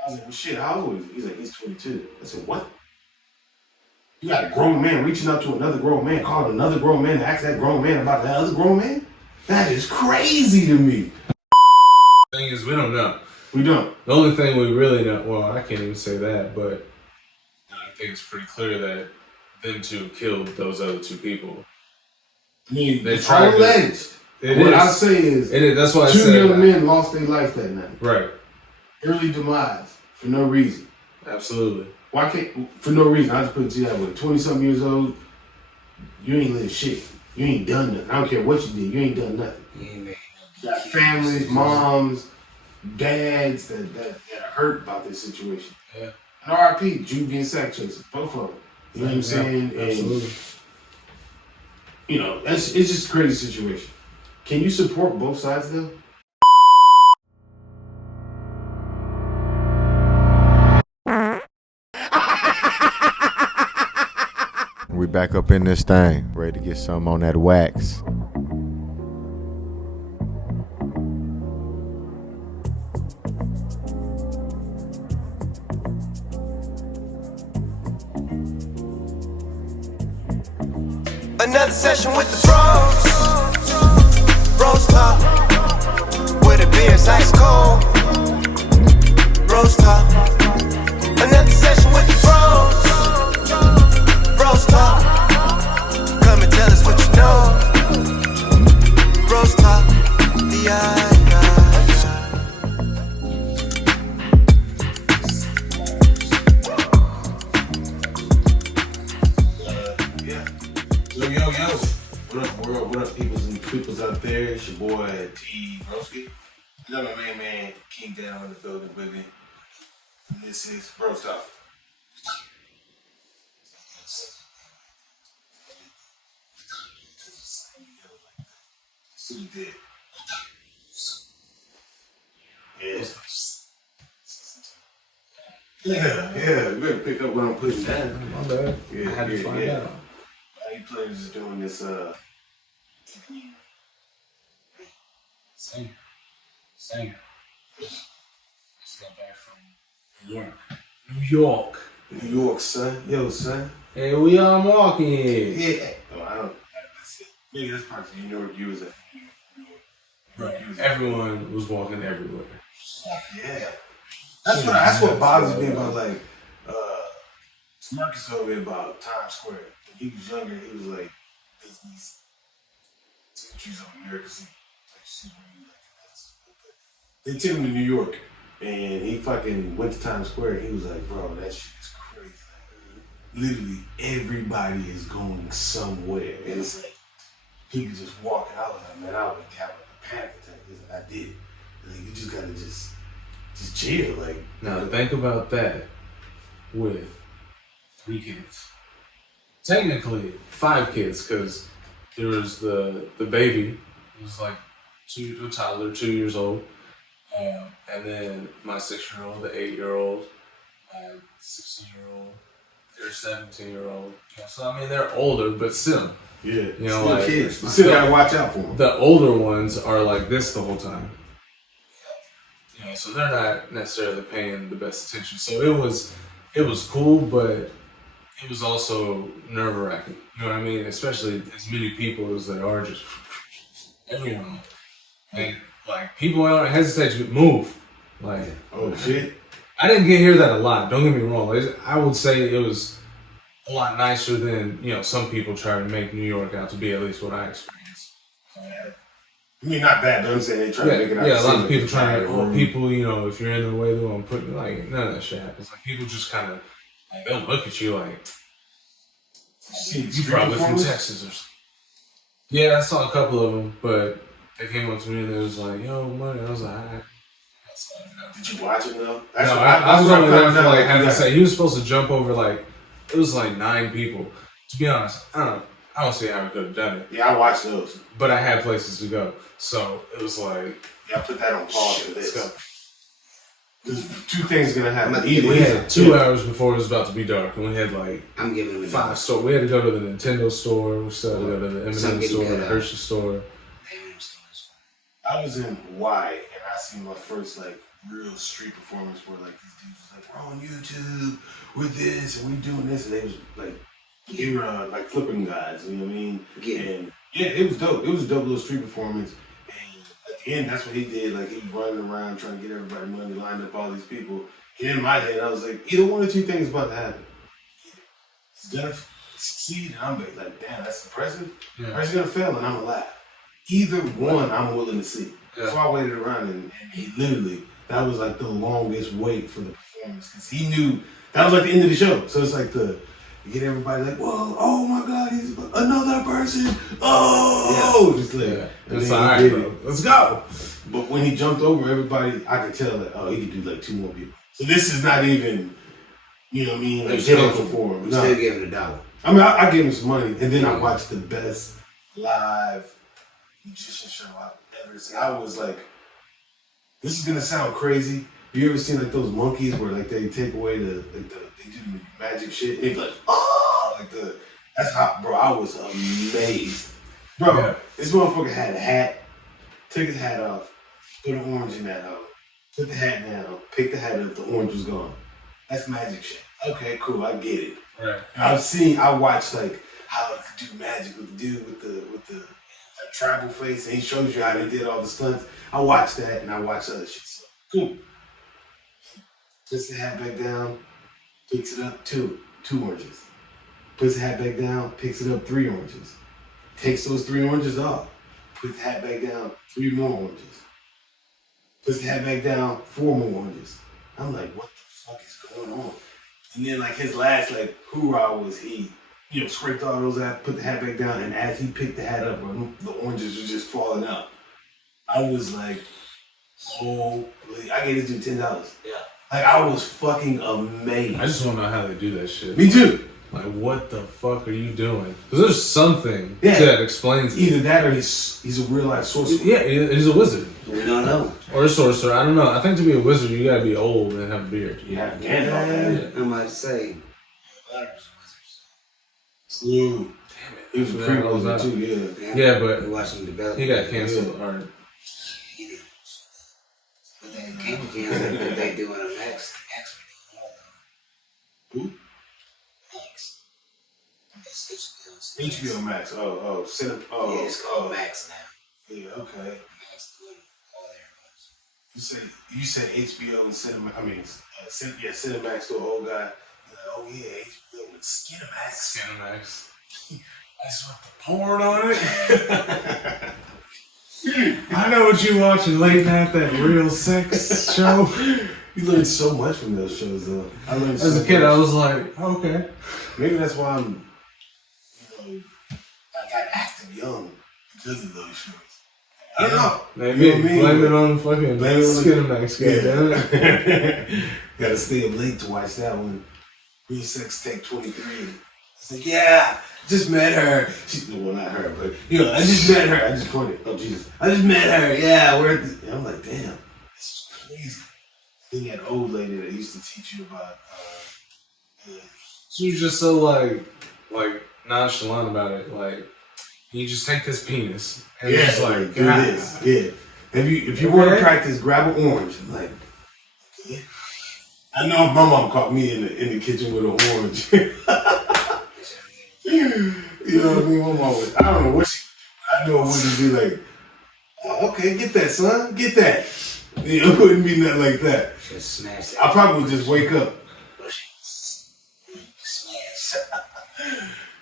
I was like, well, shit, how old is he? He's like, he's 22. I said, what? You got a grown man reaching up to another grown man, calling another grown man to ask that grown man about that other grown man? That is crazy to me. The thing is, we don't know. We don't. The only thing we really know, well, I can't even say that, but I think it's pretty clear that them two killed those other two people. I mean, it's all alleged. What I say is, that's why two young men lost their life that night. Right. Early demise for no reason. Absolutely. Why can't, for no reason, I just put it to you that way. 20-something years old, you ain't lived shit. You ain't done nothing. I don't care what you did, you ain't done nothing. You got families, moms, dads that are hurt about this situation. Yeah. And RIP, Jude and Sack Chaser, both of them. You know what I'm saying? Absolutely. And, you know, it's just a crazy situation. Can you support both sides though? We back up in this thing, ready to get some on that wax. Another session with the BrosTalk, where the beer's ice cold. BrosTalk. Another session with the BrosTalk. Come and tell us what you know. BrosTalk. What up, peoples out there? It's your boy T Broski. I got my man King down in the building with me. And this is BrosTalk. So you did. Yeah. You better pick up what I'm putting down. My bad. I had to find out. How you players is doing this Same. Just got back from New York. New York, son. Yo, son. Hey, we are walking here. Yeah. Oh, I don't. That's it. Maybe that's part of New York. You was at. Right. Everyone was walking everywhere. Yeah. That's what bothers me about Marcus told me about Times Square. When he was younger, he was like, there's these centuries of America. They took him to New York, and he fucking went to Times Square. He was like, bro, that shit is crazy. Like, literally, everybody is going somewhere. And it's like, people just walking out. Like, man, I would have had a panic attack. I did. Like, you just gotta just chill. Like, now think about that with 3 kids. Technically, 5 kids, because there was the baby, who was like a toddler, 2 years old. And then my 6-year-old, the 8-year-old, my 16-year-old, their 17-year-old. So I mean, they're older, but still. Yeah, you know, still like, kids. But still gotta watch out for them. The older ones are like this the whole time. You know, so they're not necessarily paying the best attention. So it was cool, but it was also nerve-wracking. You know what I mean? Especially as many people as there are, just everyone. And like, people don't hesitate to move. Like, oh shit. I didn't hear that a lot. Don't get me wrong. I would say it was a lot nicer than, you know, some people try to make New York out to be, at least what I experienced. I mean, not bad, but I'm saying they try to make it out. Yeah, a lot of people trying to, people, you know, if you're in the way, they're going to put, like, none of that shit happens. Like, people just kind of, like, they'll look at you like, you probably from Texas or something. Yeah, I saw a couple of them, but they came up to me and they was like, yo, money. I was like, all right. Did you watch it though? No, I was only there for like half a second. He was supposed to jump over like, it was like 9 people. To be honest, I don't see how we could have done it. Yeah, I watched those. But I had places to go. So it was like, yeah, I put that on pause for this. There's 2 things gonna happen. We had 2 hours before it was about to be dark, and we had like I'm giving him 5 stores. We had to go to the Nintendo store. We still had to go to the M&M store, the Hershey store. I was in Hawaii and I seen my first like real street performance where like these dudes was like, we're on YouTube with this and we doing this, and they was like, they were like flipping guys, you know what I mean? Yeah. And yeah, it was dope. It was a dope little street performance. And at the end, that's what he did. Like he was running around trying to get everybody money, lined up all these people. And in my head, I was like, either one or two things about to happen. He's gonna succeed, and I'm like, damn, that's impressive. Yeah. Or he's gonna fail, and I'm gonna laugh. Either one, I'm willing to see. Yeah. So I waited around, and he literally, that was like the longest wait for the performance because he knew that was like the end of the show. So it's like you get everybody like, whoa, oh my God, he's another person. Oh, just like, Yeah. and It's then all he right, did bro. it. Let's go. But when he jumped over everybody, I could tell that, oh, he could do like 2 more people. So this is not even, you know what I mean, like technical for him. I'm No. still giving a dollar. I mean, I gave him some money, and then I watched the best live magician show I've ever seen. I was like, this is gonna sound crazy. You ever seen like those monkeys where like they take away they do the magic shit? It's like, oh, like that's hot, bro. I was amazed, bro. Yeah. This motherfucker had a hat, took his hat off, put an orange in that hoe, put the hat down, picked the hat up, the orange was gone. That's magic shit. Okay, cool, I get it. Right. I watched like how it could do magic with the dude with the tribal face, and he shows you how they did all the stunts. I watched that, and I watched other shit. So cool. Puts the hat back down, picks it up, two oranges. Puts the hat back down, picks it up, 3 oranges. Takes those 3 oranges off. Puts the hat back down, 3 more oranges. Puts the hat back down, 4 more oranges. I'm like, what the fuck is going on? And then like his last like hoorah was he, scraped all those out, put the hat back down, and as he picked the hat up, bro, the oranges were just falling out. I was like, holy, I gave this dude $10. Yeah. Like I was fucking amazed. I just want to know how they do that shit. Me too. Like, what the fuck are you doing? Because there's something Yeah. that explains it. Either that or he's a real life sorcerer. Yeah, he's a wizard. We don't know. Or a sorcerer. I don't know. I think to be a wizard, you gotta be old and have a beard. Yeah, Gandalf. I'm about to say. True. Damn it. He was a Yeah, creep I was wizard out. too, yeah. Yeah, but we watched him develop. he got canceled. Or He did. But they can't cancel what they do in a Max. Who? Max. HBO Max. Oh, Yeah, it's called Max now. Yeah, okay. Max doing all their You say HBO and Cinema. I mean, Cinemax to an old guy. You're like, oh yeah, HBO and Skinemax. Skinemax. That's what the porn on it. I know what you watching late night, that real sex show. You learned so much from those shows, though. I learned As so a kid, much. I was like, okay. Maybe that's why I'm, I got active young because of those shows. I don't know. Maybe You know what I mean? blame it on fucking Blame it on- Skinemax. Goddammit. Gotta stay up late to watch that one. Real Sex Tech 23. It's like, yeah, just met her. Well, not her, but, I just met her. I just pointed. Oh, Jesus. I just met her. Yeah, we're at the... And I'm like, damn, this is crazy. Then that old lady that used to teach you about... She was just so like nonchalant about it. Like, you just take this penis and just like do God. this. Yeah. If you want to practice, grab an orange. I'm like, okay. I know my mom caught me in the kitchen with an orange. You know what I mean? My mom was, I don't know what she would do. I know it wouldn't be like, oh, okay, get that, son. Get that. It wouldn't be nothing like that. Just smash it. I probably would just wake up. Smash.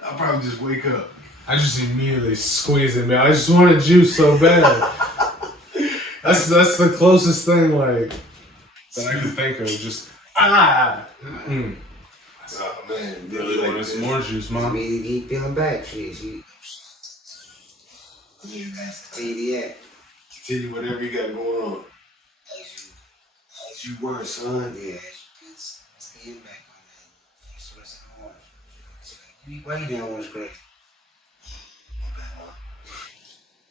I'll probably just wake up. I just immediately squeeze it, man. I just wanted juice so bad. That's the closest thing like that I can think of. Just Mm. Oh, man. Really wanted some more juice, mom. Me keep peeling back. She that's the TD at. Continue whatever you got going on. As you were, son. Yeah, it's skin back on that. She's twisting the orange. She's like, why you doing orange crazy?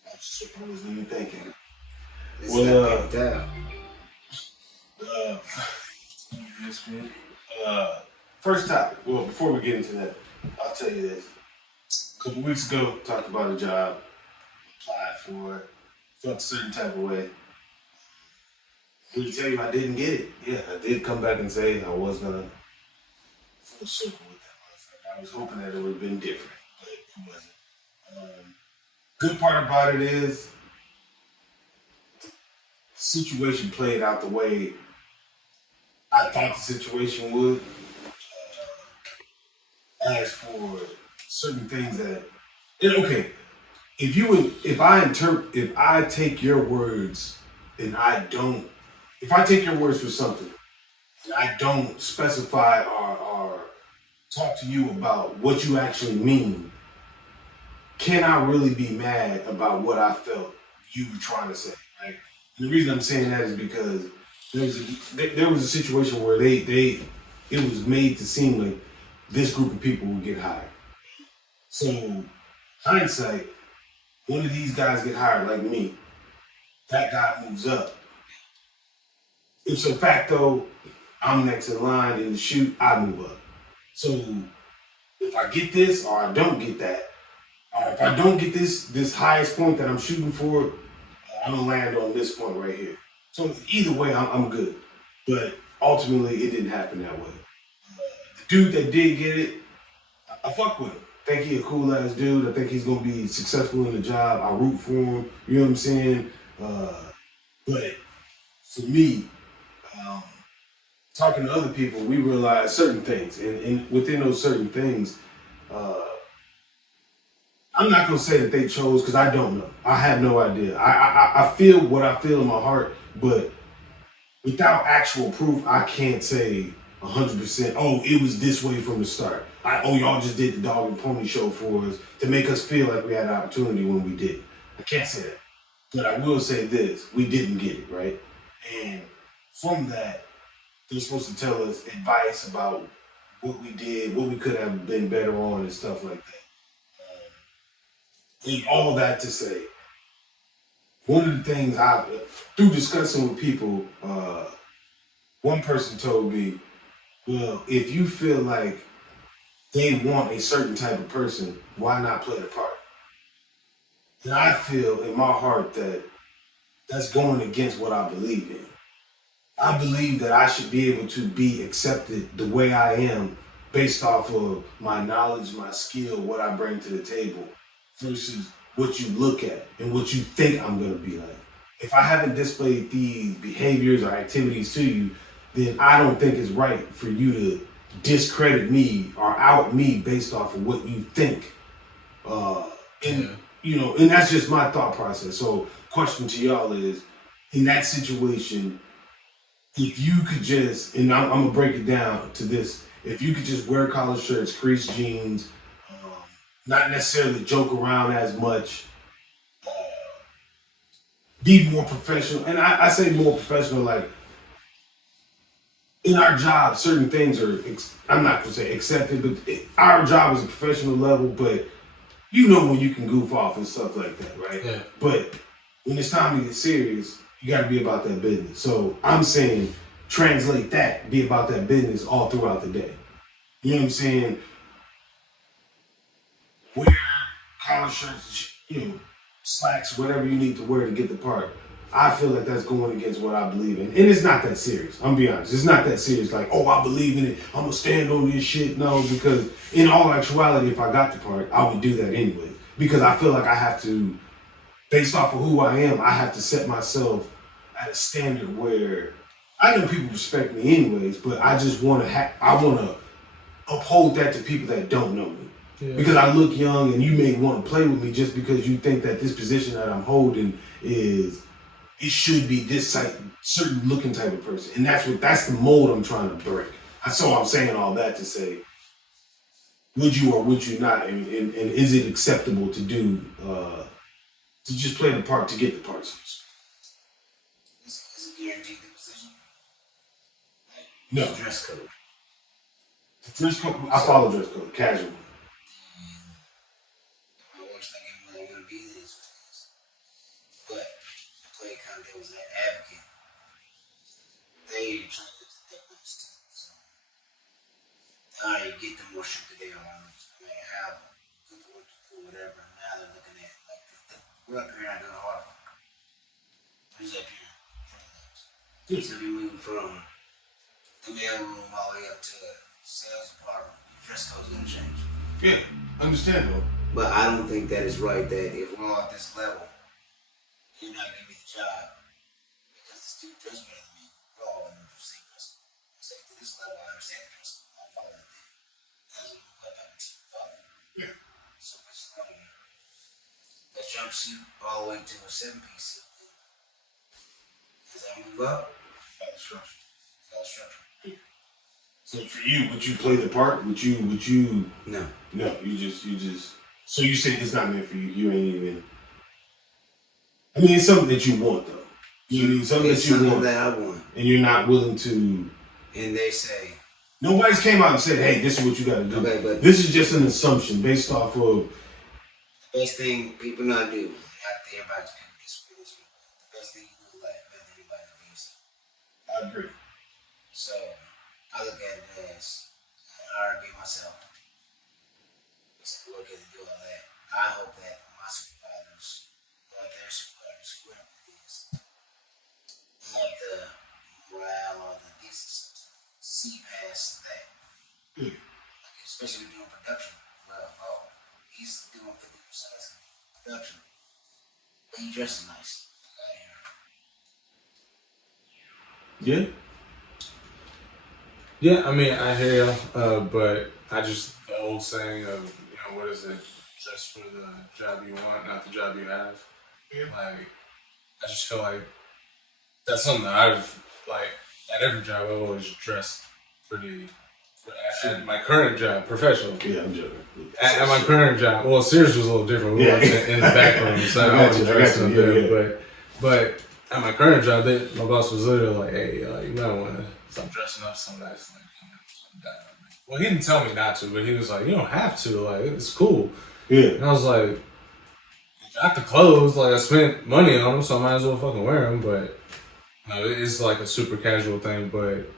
I'm surprised when you thinking. This Well, got picked out. First topic. Well, before we get into that, I'll tell you this. A couple weeks ago, talked about a job, applied for it, felt a certain type of way. I'm gonna tell you, I didn't get it. Yeah, I did come back and say I was gonna full circle with that motherfucker. I was hoping that it would have been different, but it wasn't. Good part about it is the situation played out the way I thought the situation would. As for certain things that, and okay, if I take your words and if I take your words for something and I don't specify or talk to you about what you actually mean, can I really be mad about what I felt you were trying to say? Right? And the reason I'm saying that is because there was a situation where it was made to seem like this group of people would get hired. So hindsight, one of these guys get hired like me, that guy moves up. If so facto, I'm next in line in the shoot, I move up. So if I get this or I don't get that, or if I don't get this highest point that I'm shooting for, I'm gonna land on this point right here. So either way, I'm good. But ultimately, it didn't happen that way. The dude that did get it, I fuck with him. I think he a cool ass dude. I think he's gonna be successful in the job. I root for him. You know what I'm saying? But for me, talking to other people, we realize certain things, and within those certain things, I'm not gonna say that they chose because I don't know. I have no idea. I feel what I feel in my heart, but without actual proof, I can't say 100%. Oh, it was this way from the start. Y'all just did the dog and pony show for us to make us feel like we had an opportunity when we did. I can't say that, but I will say this: we didn't get it right, and from that, they're supposed to tell us advice about what we did, what we could have been better on, and stuff like that. And all that to say, one of the things through discussing with people, one person told me, well, if you feel like they want a certain type of person, why not play the part? And I feel in my heart that that's going against what I believe in. I believe that I should be able to be accepted the way I am based off of my knowledge, my skill, what I bring to the table versus what you look at and what you think I'm going to be like. If I haven't displayed these behaviors or activities to you, then I don't think it's right for you to discredit me or out me based off of what you think. And that's just my thought process. So question to y'all is, in that situation, if you could just, and I'm gonna break it down to this, if you could just wear collared shirts, creased jeans, not necessarily joke around as much, be more professional, and I say more professional, like in our job, certain things are, I'm not gonna say accepted, but our job is a professional level, but you know when you can goof off and stuff like that, right? Yeah. But when it's time to get serious, you gotta be about that business. So I'm saying, translate that, be about that business all throughout the day. You know what I'm saying? Wear collar shirts, slacks, whatever you need to wear to get the part. I feel like that's going against what I believe in. And it's not that serious. I'm be honest. It's not that serious. Like, I believe in it. I'm going to stand on this shit. No, because in all actuality, if I got the part, I would do that anyway. Because I feel like I have to, based off of who I am, I have to set myself at a standard where I know people respect me anyways, but I just want to uphold that to people that don't know me. Yeah. Because I look young and you may want to play with me just because you think that this position that I'm holding it should be this certain looking type of person. And that's the mold I'm trying to break. So I'm saying all that to say, would you or would you not? And is it acceptable to do, to just play the part to get the parts? It's a guaranteed position. No. Dress code. Dress code, I follow dress code, casual. My worst thing I really want to be this, but to play kind of devil's advocate, they try to get that much stuff. So the higher you get, the more shit that they are on. I mean, have good work to do, whatever. Now they're looking at like we're up here not doing hard work. Who's up here? So we moved from the mail room all the way up to the sales department. Your dress code's gonna change. Yeah, understandable. But I don't think that it's right that if we're at this level, you're not giving me the job because this dude dress better than me. We're all in the same dress code. So to this level, I understand the dress code. I'll follow it then. As we move up, I can follow. Yeah. So it's from a jumpsuit all the way to a 7-piece suit. As I move up, That's structure. it's all structure. So for you, would you play the part? Would you? No. No, you just. So you say it's not meant for you. You ain't even. I mean, it's something that you want, though. You mean something It's that you something want, that I want. and you're not willing to. And they say, Nobody's came out and said, "Hey, this is what you got to do." Okay, but- this is just an assumption based off of. the best thing people not do, not everybody's people disagree with you. The best thing you do in life better than anybody to be yourself. I agree. So I look at it as I already be myself. So work to do all that. I hope that my supervisors or their supervisors, whoever it is, have the morale or the decency to see past that. Yeah. Like, especially doing production. Well, he's doing 50% of production. But he dresses nice. Yeah. Yeah, I mean, I hear you, but I just, the old saying of, what is it? Dress for the job you want, not the job you have. Yeah. Like, I just feel like that's something that I've, like, at every job, I've always dressed pretty, at my current job, professional. Yeah, I'm joking. At my current job, well, Sears was a little different. We worked in the back room, so I wasn't dressing up there. But at my current job, my boss was literally like, "Hey, you might want to stop dressing up so nice." Like, well, he didn't tell me not to, but he was like, "You don't have to. Like, it's cool." Yeah. And I was like, "Got the clothes. Like, I spent money on them, so I might as well fucking wear them." But it's like a super casual thing. But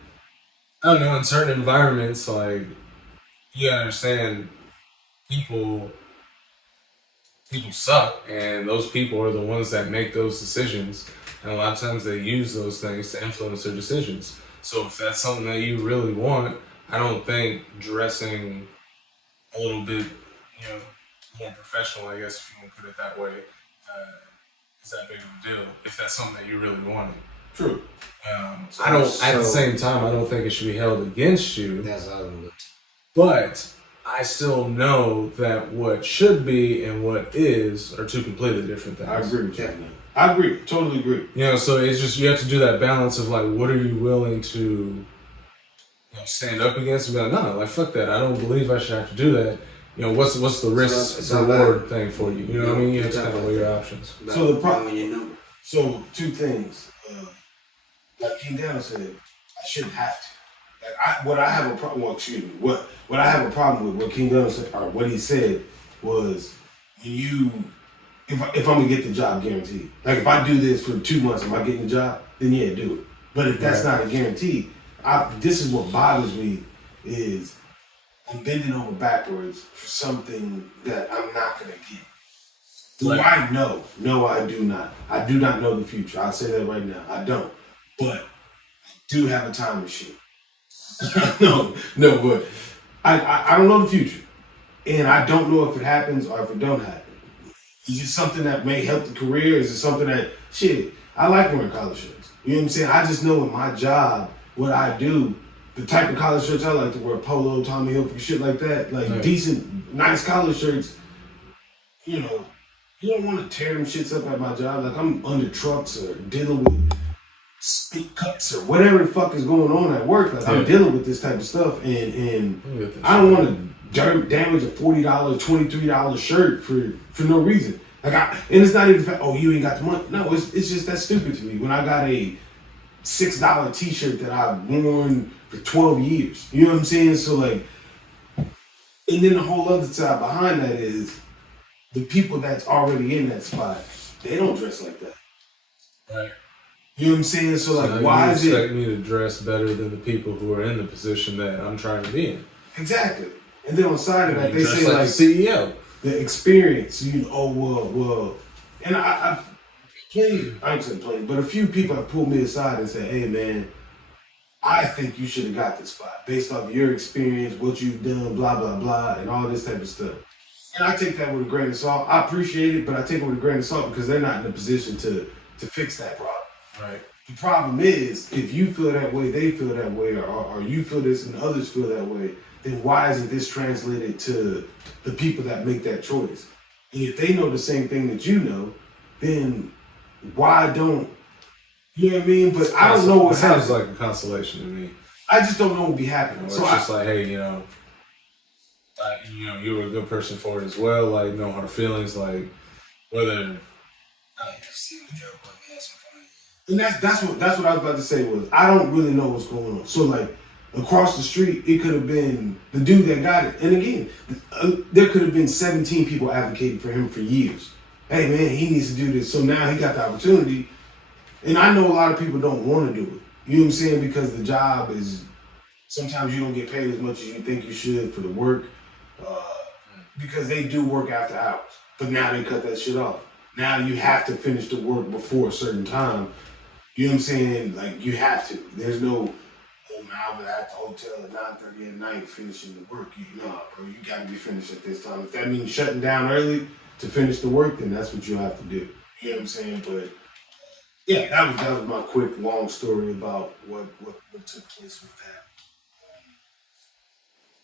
I don't know. In certain environments, like, you understand, people suck, and those people are the ones that make those decisions. And a lot of times they use those things to influence their decisions. So if that's something that you really want, I don't think dressing a little bit, more professional, I guess, if you want to put it that way, is that big of a deal. If that's something that you really wanted. True. I don't. At the same time, I don't think it should be held against you. That's all I'm looking. But I still know that what should be and what is are two completely different things. I agree with you. I agree. Totally agree. So it's just, you have to do that balance of like, what are you willing to stand up against and be like, no, like, fuck that. I don't believe I should have to do that. What's the risk reward thing for you? You know what I mean? You have to kind of weigh your options. So the problem. So two things. Like King Daniel said, I shouldn't have to. Like what I have a problem. Well, excuse me. What I have a problem with what King Daniel said, or what he said, was when you. If I'm gonna get the job guaranteed, like if I do this for 2 months, am I getting the job? Then yeah, do it. But if that's not a guarantee, this is what bothers me, is I'm bending over backwards for something that I'm not gonna get. Do I know? No, I do not. I do not know the future. I'll say that right now. I don't. But I do have a time machine. no, but I don't know the future, and I don't know if it happens or if it don't happen. Is it something that may help the career? Is it something that, I like wearing collar shirts. You know what I'm saying? I just know in my job, what I do, the type of collar shirts I like to wear, polo, Tommy Hilfiger, shit like that, like decent, nice collar shirts, you don't want to tear them shits up at my job. Like I'm under trucks or dealing with spit cuts or whatever the fuck is going on at work. Like I'm dealing with this type of stuff, and I don't want to damage a $40, $23 shirt for no reason. Like and it's not even the fact, you ain't got the money. No, it's just that stupid to me. When I got a $6 t-shirt that I've worn for 12 years. You know what I'm saying? So like, and then the whole other side behind that is the people that's already in that spot, they don't dress like that. Right. You know what I'm saying? So like, why is it? You expect me to dress better than the people who are in the position that I'm trying to be in? Exactly. And then on the side of that, they say like the CEO. The experience. Well, and I ain't saying plenty, but a few people have pulled me aside and said, hey man, I think you should have got this spot based off your experience, what you've done, blah, blah, blah, and all this type of stuff. And I take that with a grain of salt. I appreciate it, but I take it with a grain of salt because they're not in a position to fix that problem. Right. The problem is, if you feel that way, they feel that way, or you feel this and others feel that way, then why isn't this translated to the people that make that choice? And if they know the same thing that you know, then why don't, you know what I mean? But I don't know what sounds happens. like a consolation to me. I just don't know what will be happening. It's So just like, hey, you were a good person for it as well. Like, no hard feelings. Like, whether. And that's what I was about to say was I don't really know what's going on. So like across the street, it could have been the dude that got it. And again, there could have been 17 people advocating for him for years. Hey man, he needs to do this. So now he got the opportunity. And I know a lot of people don't want to do it. You know what I'm saying? Because the job is, sometimes you don't get paid as much as you think you should for the work. Because they do work after hours. But now they cut that shit off. Now you have to finish the work before a certain time. You know what I'm saying? Like, you have to. There's no, oh, now I'm at the hotel at 9:30 at night finishing the work. Nah, bro, you got to be finished at this time. If that means shutting down early to finish the work, then that's what you have to do. You know what I'm saying? But, yeah, that was my quick, long story about what took place with that.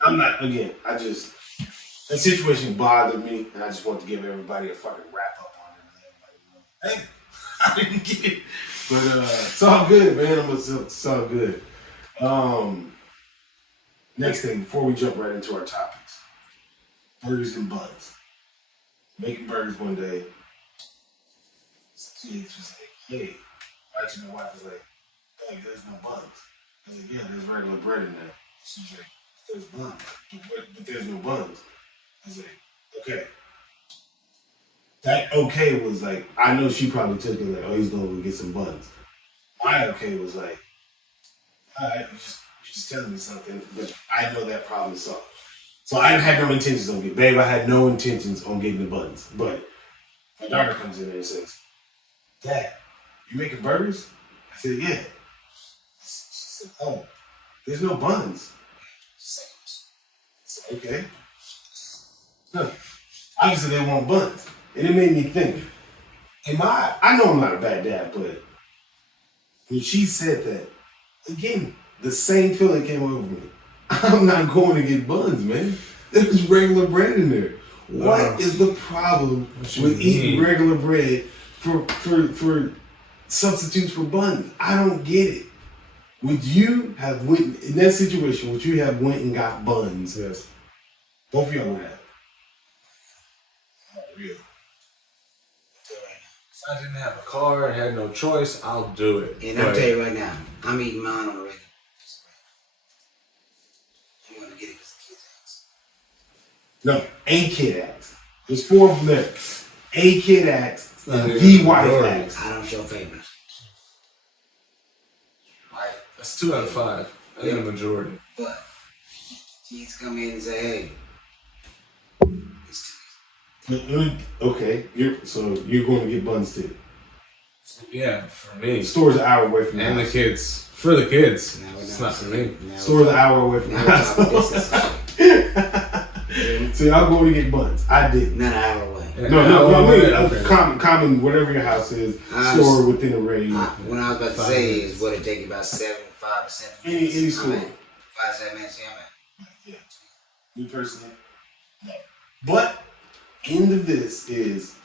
I'm not, again, that situation bothered me, and I just want to give everybody a fucking wrap up on it. Hey, I didn't get it. But it's all good, man. It's all good. Next thing, before we jump right into our topics, burgers and buns. Making burgers one day. She was just like, hey. Actually, my wife was like, hey, there's no buns. I was like, yeah, there's regular bread in there. She's like, there's buns, but there's no buns. I was like, okay. That okay was like, I know she probably took it like, oh, he's gonna go get some buns. My okay was like, all right, you just telling me something, but I know that problem is solved. So I had no intentions on getting, babe, I had no intentions on getting the buns. But my daughter comes in there and says, Dad, you making burgers? I said, yeah. She said, oh, there's no buns. I said, okay. Huh. Obviously they want buns. And it made me think, I know I'm not a bad dad, but when she said that, again, the same feeling came over me. I'm not going to get buns, man. There's regular bread in there. What is the problem with eating regular bread for substitutes for buns? I don't get it. Would you have went, in that situation, would you have went and got buns? Yes. Both of y'all would have. Oh, real. If I didn't have a car and had no choice, I'll do it. And I'll tell you right now, I'm eating mine on a regular. I'm going to get it because the kids asked. No, a kid asked. There's 4 of them there. A kid asked, and the wife asked. I don't show favors. Right? That's 2 out of 5. That's the majority. But kids come in and say, hey, Okay, you're going to get buns too. Yeah, for me. Store's an hour away from the and house. the kids. For the kids. now It's not for me. Store's an hour away from the house. So y'all going to get buns. I didn't. Not an hour away. Yeah, No, common, whatever your house is, store within a range. What I was about to say is, what it take you about 7-5%. Any store. 5-7 minutes, Yeah. Me personally, no. But end of this is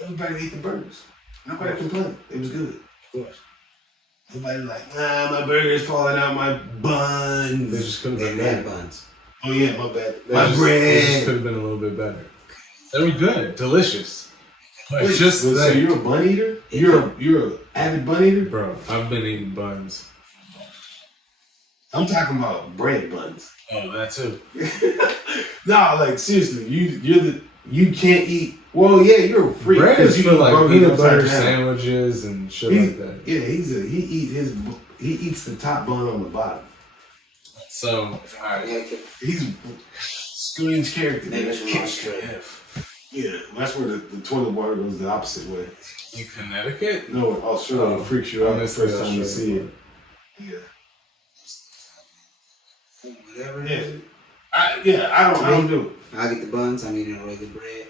everybody ate the burgers. Nobody complained. It was good. Of course. Nobody like, my burger's falling out my buns. They just couldn't They have had been buns. Oh yeah, my bad. They My just bread. could have been a little bit better. They were good, delicious. But Wait, just so like, you're a bun eater? You're an avid bun eater? bro, I've been eating buns. I'm talking about bread buns. Oh, that too. Nah, like seriously, you can't eat. Well, yeah, you're a freak. Bread is you for eat like burgers peanut upside butter down. sandwiches and shit like that. Yeah, he eats the top bun on the bottom. So, alright. Yeah, He's a strange character. maybe man. it's from Australia. Yeah, that's where the toilet water goes the opposite way. In Connecticut? No, Australia freaks you out the first time you see it. Yeah. Whatever it Yeah. is. I don't do it. I get the buns. I'm eating regular bread.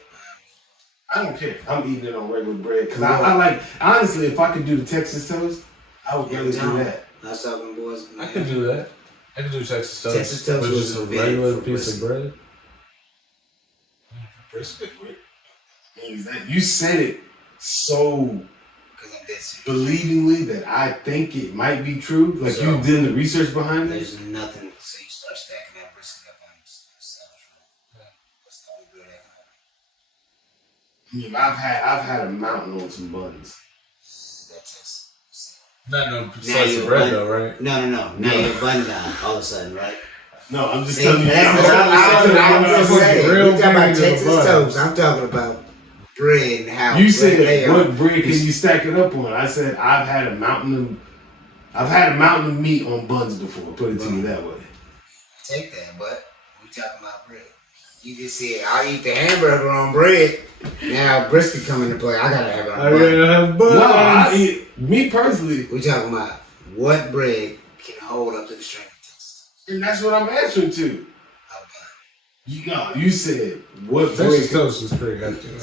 I don't care. I'm eating it on regular bread because I like. Honestly, if I could do the Texas toast, I would really do that. I was talking to boys. I could do that. I could do Texas toast. Texas toast with was just a invented regular for piece of bread. Brisket, you said it so Because I'm dead serious. believingly that I think it might be true. Like So, you did the research behind it. There's nothing. So you start stacking that brisket up on yourself. What's the only bread I can have? I mean, I've had a mountain on some buns. That's Not no Now slice you're of bread bun- though, right? No. Now you're bun down all of a sudden, right? No, I'm just See, telling you. that's what I'm just saying. Real You talking about bang in the Texas bun. toast. I'm talking about bread and how You bread said they are. what bread can you stack it up on? I said I've had a mountain of meat on buns before. Put it to you that way. Take that, but we talking about bread. You just said I'll eat the hamburger on bread. Now brisket come into play. I gotta have it on I bun. gotta have buns. Well, I eat, me personally, We talking about what bread can hold up to the strength of Texas. and that's what I'm answering to. A bun. You said what Texas bread? toast is pretty hefty, man.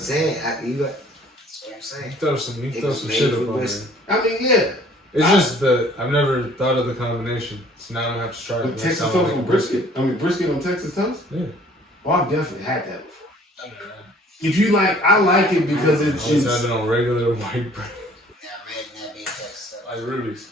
That's what I'm saying. You throw some shit up on there. I mean, yeah. It's just that I've never thought of the combination, so now I'm gonna have to try it. But next Texas time I toast make on a brisket. I mean, brisket on Texas toast. Yeah. Well, I've definitely had that before. If you like, I like it because it's Always just had it on regular white bread, Now imagine that being Texas toast. like Rudy's.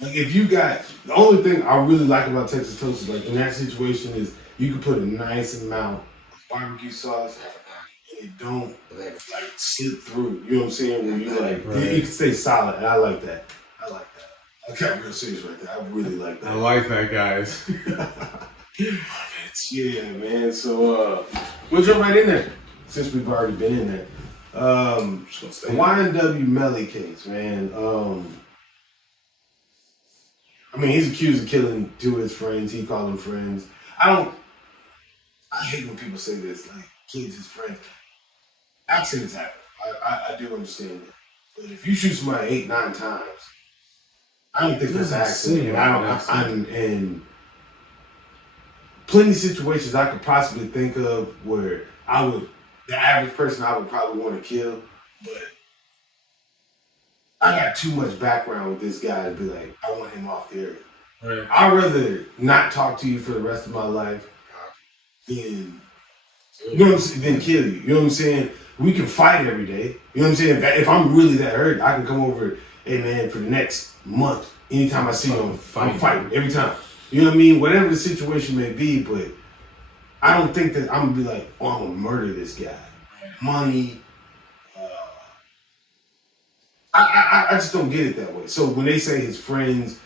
like if you got the only thing I really like about Texas toast is like in that situation is you can put a nice amount of barbecue sauce and it don't like slip through. You know what I'm saying? When you like, Right. you can stay solid, and I like that. I got real serious right there. I really like that. I like that, guys. Yeah, man. So we'll jump right in there since we've already been in there. The YNW Melly case, man. I mean, he's accused of killing two of his friends. He called them friends. I hate when people say this, like kids his friends. Accidents happen. I do understand that. But if you shoot somebody 8, 9 times, I don't think that's an accident. And plenty of situations I could possibly think of where the average person I would probably want to kill, but I got too much background with this guy to be like, I want him off the area. Right. I'd rather not talk to you for the rest of my life than, than kill you. You know what I'm saying? We can fight every day. You know what I'm saying? If I'm really that hurt, I can come over, hey man, for the next month, anytime I see you, I'm fighting every time. You know what I mean? Whatever the situation may be, but I don't think that I'm gonna be like, oh, I'm gonna murder this guy. Money. I just don't get it that way. So when they say his friends,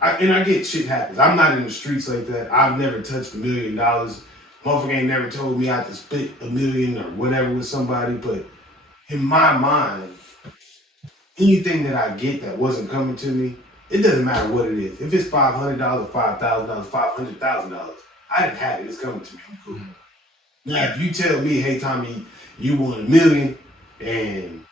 I get shit happens. I'm not in the streets like that. I've never touched $1 million. Motherfucker ain't never told me I had to split $1 million or whatever with somebody. But in my mind, anything that I get that wasn't coming to me, it doesn't matter what it is. If it's $500, $5,000, $500,000, I didn't have it. It's coming to me. I'm cool. Now, if you tell me, hey, Tommy, you want $1 million, and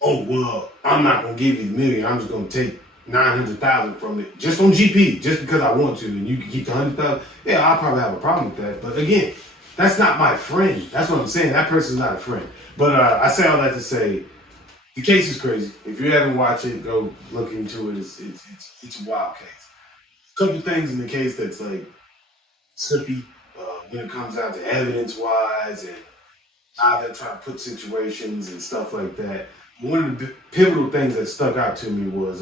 oh well, I'm not gonna give you $1 million. I'm just gonna take 900,000 from it just on GP, just because I want to, and you can keep the 100,000. Yeah, I'll probably have a problem with that. But again, that's not my friend. That's what I'm saying. That person's not a friend. But I say all that to say, the case is crazy. If you haven't watched it, go look into it. It's a wild case. A couple things in the case that's like slippy when it comes down to evidence-wise and how they're trying to put situations and stuff like that. One of the pivotal things that stuck out to me was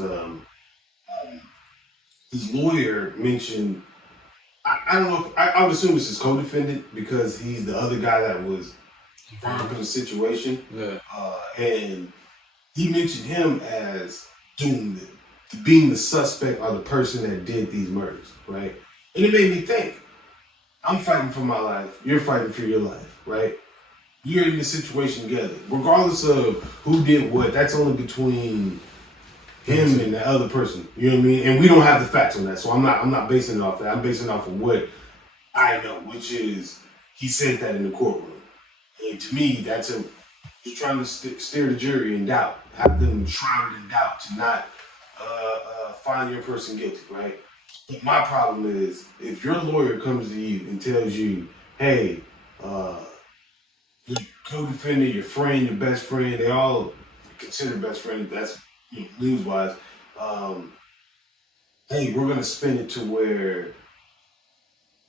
his lawyer mentioned, I don't know, I would assume it's his co-defendant because he's the other guy that was brought up in the situation. Yeah. And he mentioned him as being the suspect or the person that did these murders, right? And it made me think, I'm fighting for my life, you're fighting for your life, right? You're in this situation together. Regardless of who did what, that's only between him and the other person. You know what I mean? And we don't have the facts on that, so I'm not basing it off that. I'm basing it off of what I know, which is he said that in the courtroom. And to me, you're trying to steer the jury in doubt, have them shrouded in doubt to not find your person guilty, right? But my problem is, if your lawyer comes to you and tells you, hey, your co-defendant, your friend, your best friend, they all consider best friend, that's news-wise, hey, we're gonna spin it to where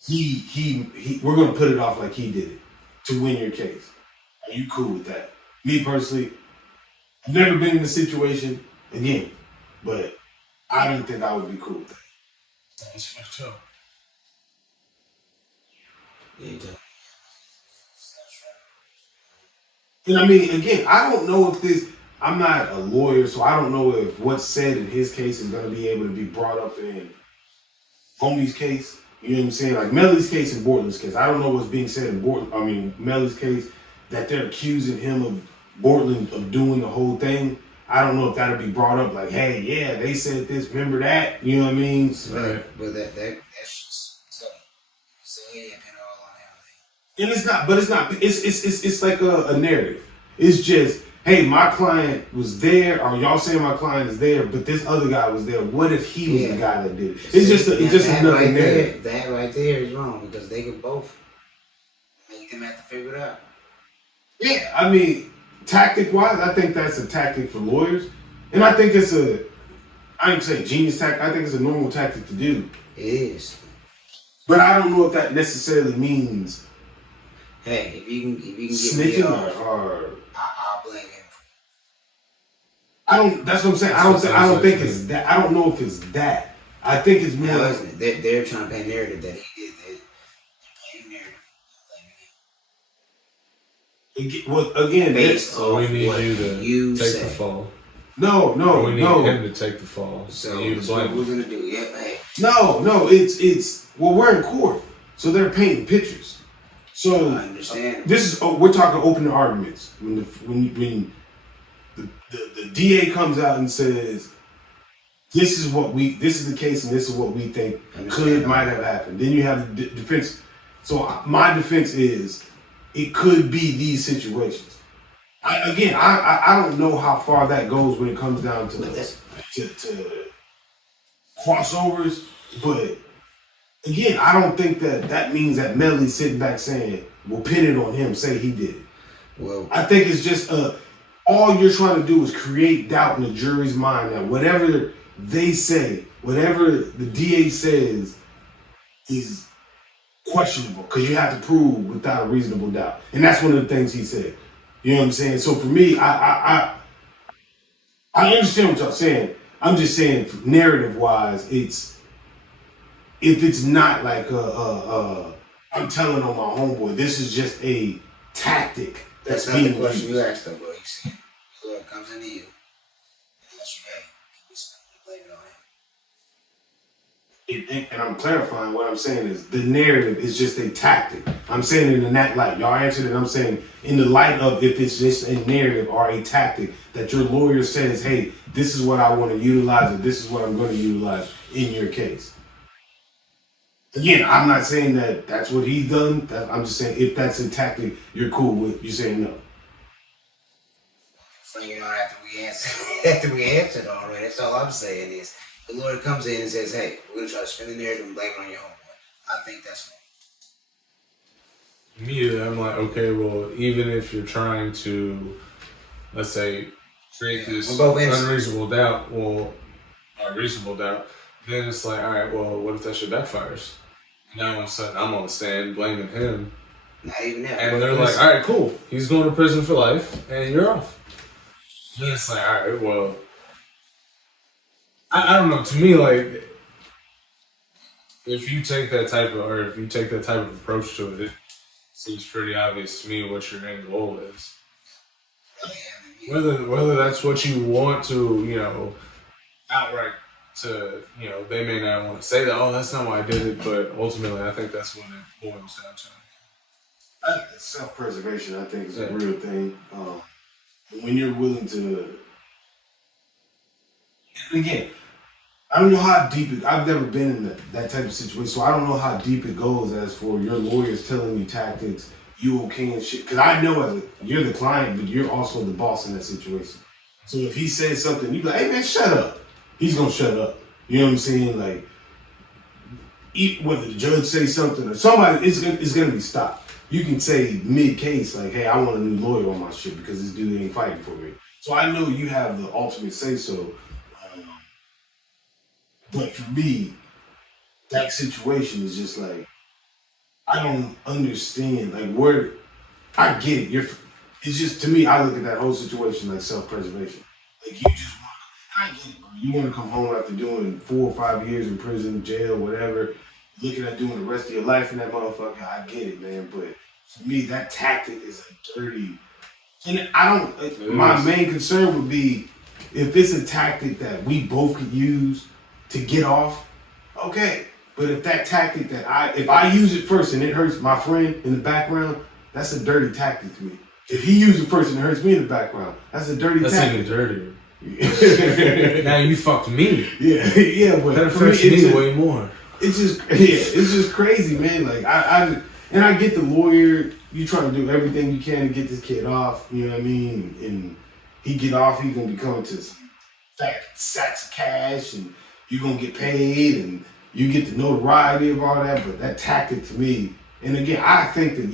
we're gonna put it off like he did it to win your case. Are you cool with that? Me personally, I've never been in a situation again, but I don't think I would be cool with that. That's fucked up. Yeah, And I mean, again, I don't know if I'm not a lawyer, so I don't know if what's said in his case is going to be able to be brought up in homie's case. You know what I'm saying? Like Melly's case and Bortland's case. I don't know what's being said in Melly's case, that they're accusing him of Bortland of doing the whole thing. I don't know if that'll be brought up like, hey, yeah, they said this, remember that? You know what I mean? right. But that's just so he ain't pin all on everything. And it's like a narrative. It's just, hey, my client was there, or y'all saying my client is there, but this other guy was there. What if he was the guy that did it? It's just another right narrative. That right there is wrong because they could both make them have to figure it out. Yeah, I mean, tactic wise, I think that's a tactic for lawyers, and I think I ain't saying genius tactic. I think it's a normal tactic to do. It is. But I don't know if that necessarily means Hey, if you can get snitching me off, or I'll blame him. I don't. That's what I'm saying. I don't think it's that. I don't know if it's that. I think it's more. Now, listen, they're trying to paint narrative that he did. They're painting narrative. Well, again, Based So we off need what you to you take say. the fall. no, We need him to take the fall. So you that's blame what we're him. gonna do. Yep. Hey. no. It's well, we're in court, so they're painting pictures. So I understand. this is we're talking open arguments when the DA comes out and says this is the case and this is what we think might have happened. Then you have the defense. So my defense is it could be these situations. I don't know how far that goes when it comes down to crossovers, but again, I don't think that means that Melly's sitting back saying, we'll pin it on him, say he did it. Well, I think it's just all you're trying to do is create doubt in the jury's mind that whatever they say, whatever the DA says is questionable because you have to prove without a reasonable doubt. And that's one of the things he said. You know what I'm saying? So for me, I understand what y'all saying. I'm just saying narrative wise, if it's not like I'm telling on my homeboy, this is just a tactic that's not the question you asked though, bro. You said your lawyer comes into you and asks you, hey, can we blame it on him? And I'm clarifying what I'm saying is the narrative is just a tactic. I'm saying it in that light. Y'all answered it. I'm saying in the light of if it's just a narrative or a tactic that your lawyer says, hey, this is what I want to utilize or this is what I'm going to utilize in your case. Again, I'm not saying that that's what he's done. I'm just saying if that's a tactic you're cool with, you're saying no. So you know, after we answered already, that's all I'm saying is the lawyer comes in and says, hey, we're going to try to spin the narrative and blame it on your homeboy. I think that's wrong. Immediately, I'm like, okay, well, even if you're trying to, let's say, create this unreasonable doubt, then it's like, all right, well, what if that shit backfires? Now all of a sudden, I'm on the stand blaming him. Not even that. And they're like, all right, cool. He's going to prison for life, and you're off. Then it's like, all right, well, I don't know. To me, like, if you take that type of approach to it, it seems pretty obvious to me what your end goal is. Whether that's what you want to, outright to, they may not want to say that, oh, that's not why I did it, but ultimately I think that's what it boils down to. Self-preservation, I think, is a real thing. When you're willing to, and again, I don't know how deep I've never been in that type of situation, so I don't know how deep it goes as for your lawyers telling you tactics you okay and shit? Because I know you're the client, but you're also the boss in that situation. So if he says something, you be like, hey man, shut up. He's gonna shut up. You know what I'm saying? Like, whether the judge say something or somebody, it's gonna be stopped. You can say mid-case, like, hey, I want a new lawyer on my shit because this dude ain't fighting for me. So I know you have the ultimate say-so. But for me, that situation is just like, I don't understand. Like, where, I get it. It's just, to me, I look at that whole situation like self-preservation. Like, you just want, I get it, bro. You want to come home after doing 4 or 5 years in prison, jail, whatever, looking at doing the rest of your life in that motherfucker. I get it, man. But for me, that tactic is a dirty. And my main concern would be if it's a tactic that we both could use to get off, okay. But if that tactic if I use it first and it hurts my friend in the background, that's a dirty tactic to me. If he uses it first and it hurts me in the background, that's a dirty tactic. That's even dirtier. Now you fucked me. Yeah, but that affects me way more. It's just crazy, man. Like I get the lawyer. You trying to do everything you can to get this kid off. You know what I mean? And he get off, he's gonna be coming to some fat sacks of cash, and you're gonna get paid, and you get the notoriety of all that. But that tactic to me, and again, I think that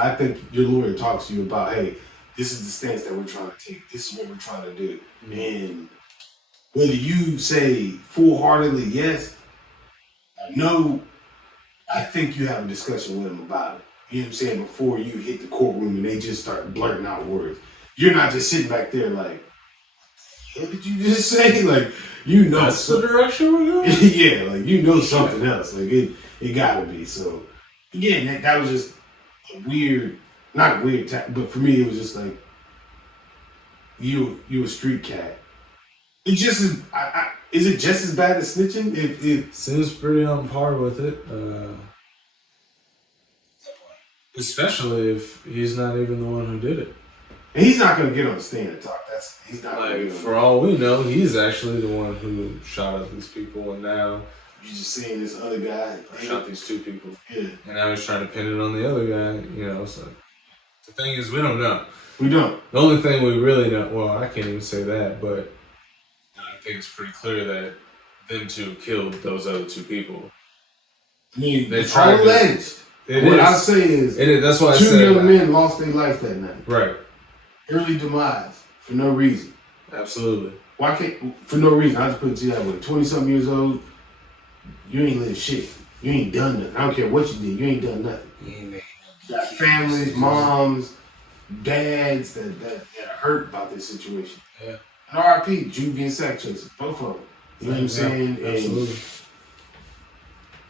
I think your lawyer talks to you about, hey, this is the stance that we're trying to take. This is what we're trying to do. Mm-hmm. And whether you say full-heartedly yes, no, I think you have a discussion with him about it. You know what I'm saying? Before you hit the courtroom and they just start blurting out words. You're not just sitting back there like, what did you just say? Like, you know. That's the direction we're going? Yeah, like, you know something else. Like, it gotta be. So, again, that was just a weird, not weird, but for me, it was just like, you a street cat. It just is, is it just as bad as snitching? If seems pretty on par with it. Especially if he's not even the one who did it. And he's not gonna get on the stand and talk. He's not. Like, for all we know, he's actually the one who shot at these people, and now you just seeing this other guy shot these 2 people. Yeah. And now he's trying to pin it on the other guy. You know, so the thing is, we don't know. We don't. The only thing we really know, well, I can't even say that, but I think it's pretty clear that them 2 killed those other 2 people. I mean, they tried alleged. What I say is, that's why 2 young men lost their life that night. Right. Early demise for no reason. Absolutely. Why can't, for no reason? I just put it to you that way. 20-something years old, you ain't lived shit. You ain't done nothing. I don't care what you did. You ain't done nothing. You got families, moms, dads that are hurt about this situation. Yeah. And R.I.P. Juvie and Sack Chaser, both of them. You know what I'm saying? Absolutely. And,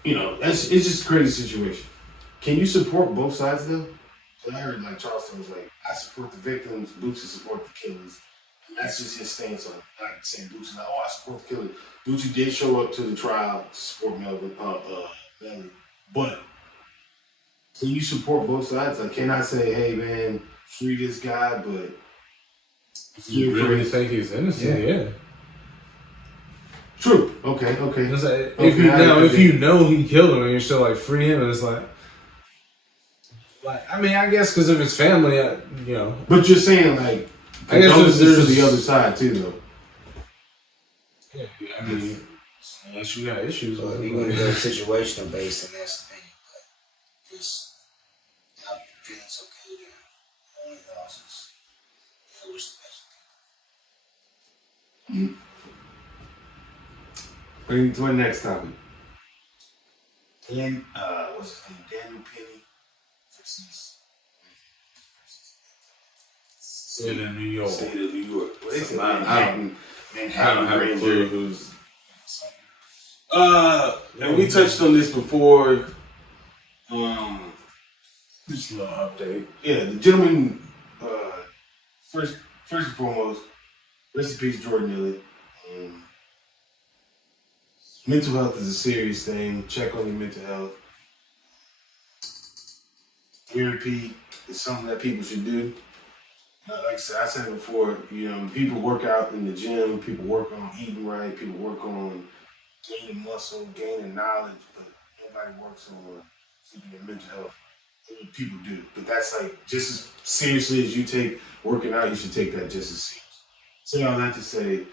you know, it's just a crazy situation. Can you support both sides though? So I heard like Charleston was like, I support the victims, Bootsy support the killers. And that's just his stance on like saying Bootsy like, oh, I support the killers. Bootsy did show up to the trial to support Melly. But can you support both sides? Like, can I say, hey man, free this guy, but you really think he's innocent? Yeah. True. Okay. It's like, if you know he killed him and you're still like free him, and it's like I mean, I guess because of his family, you know. But you're saying like, I guess there's to the other side too, though. Yeah, I mean, unless you got issues, we're gonna go situational based, and that's the thing. But just how you feeling so good, and only losses. You know, we're special people. Bring to our next topic. And what's his name? Daniel Penny versus State of New York. State of New York. Well, they said Manhattan. I don't have a clue who's. And we touched on this before. Just a little update. Yeah, the gentleman. First and foremost, rest in peace, Jordan Neely. Mental health is a serious thing. Check on your mental health. Therapy is something that people should do. Like I said it before, you know, people work out in the gym, people work on eating right, people work on gaining muscle, gaining knowledge, but nobody works on keeping your mental health People do, but that's like just as seriously as you take working out. You should take that just as serious. Say all that to say,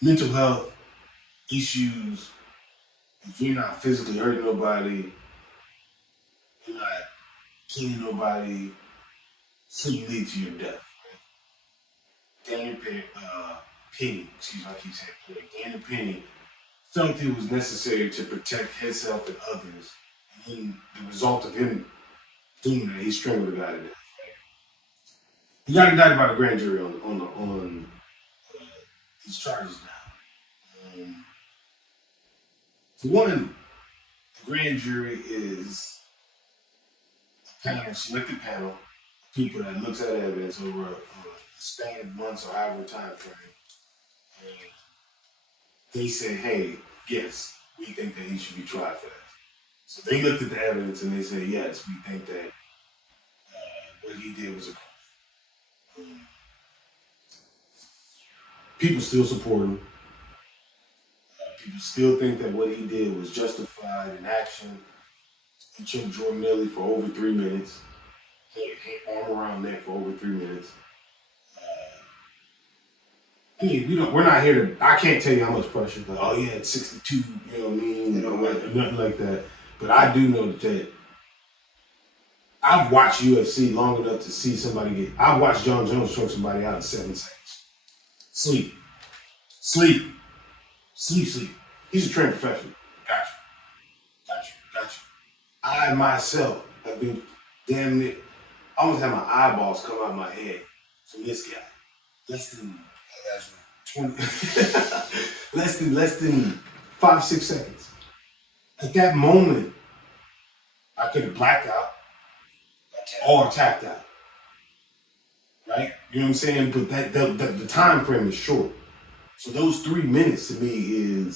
mental health issues. If you're not physically hurting nobody, you're not killing nobody, should lead to your death. Right? Daniel Penny, excuse me, I keep saying Penny. Daniel Penny felt it was necessary to protect himself and others, and then the result of him doing that, he strangled a guy to death. He got indicted by the grand jury on his charges now. For one, the grand jury is a panel, selected panel, of people that looks at evidence over a span of months or however time frame. And they say, hey, yes, we think that he should be tried for that. So they looked at the evidence and they said, yes, we think that what he did was a crime. People still support him. People still think that what he did was justified in action. He choked Jordan Nelly for over 3 minutes. He had arm around neck for over 3 minutes. I mean, we're not here to. I can't tell you how much pressure. Like, oh yeah, it's 62. You know what I mean? Nothing like that. But I do know that I've watched UFC long enough to see somebody get. I've watched John Jones choke somebody out in 7 seconds. Sleep. He's a trained professional. Got you. I myself have been damn near. I almost had my eyeballs come out of my head from this guy. Less than 20. less than 5-6 seconds. At that moment, I could have blacked out or tapped out. Right? You know what I'm saying? But that the time frame is short. So those 3 minutes to me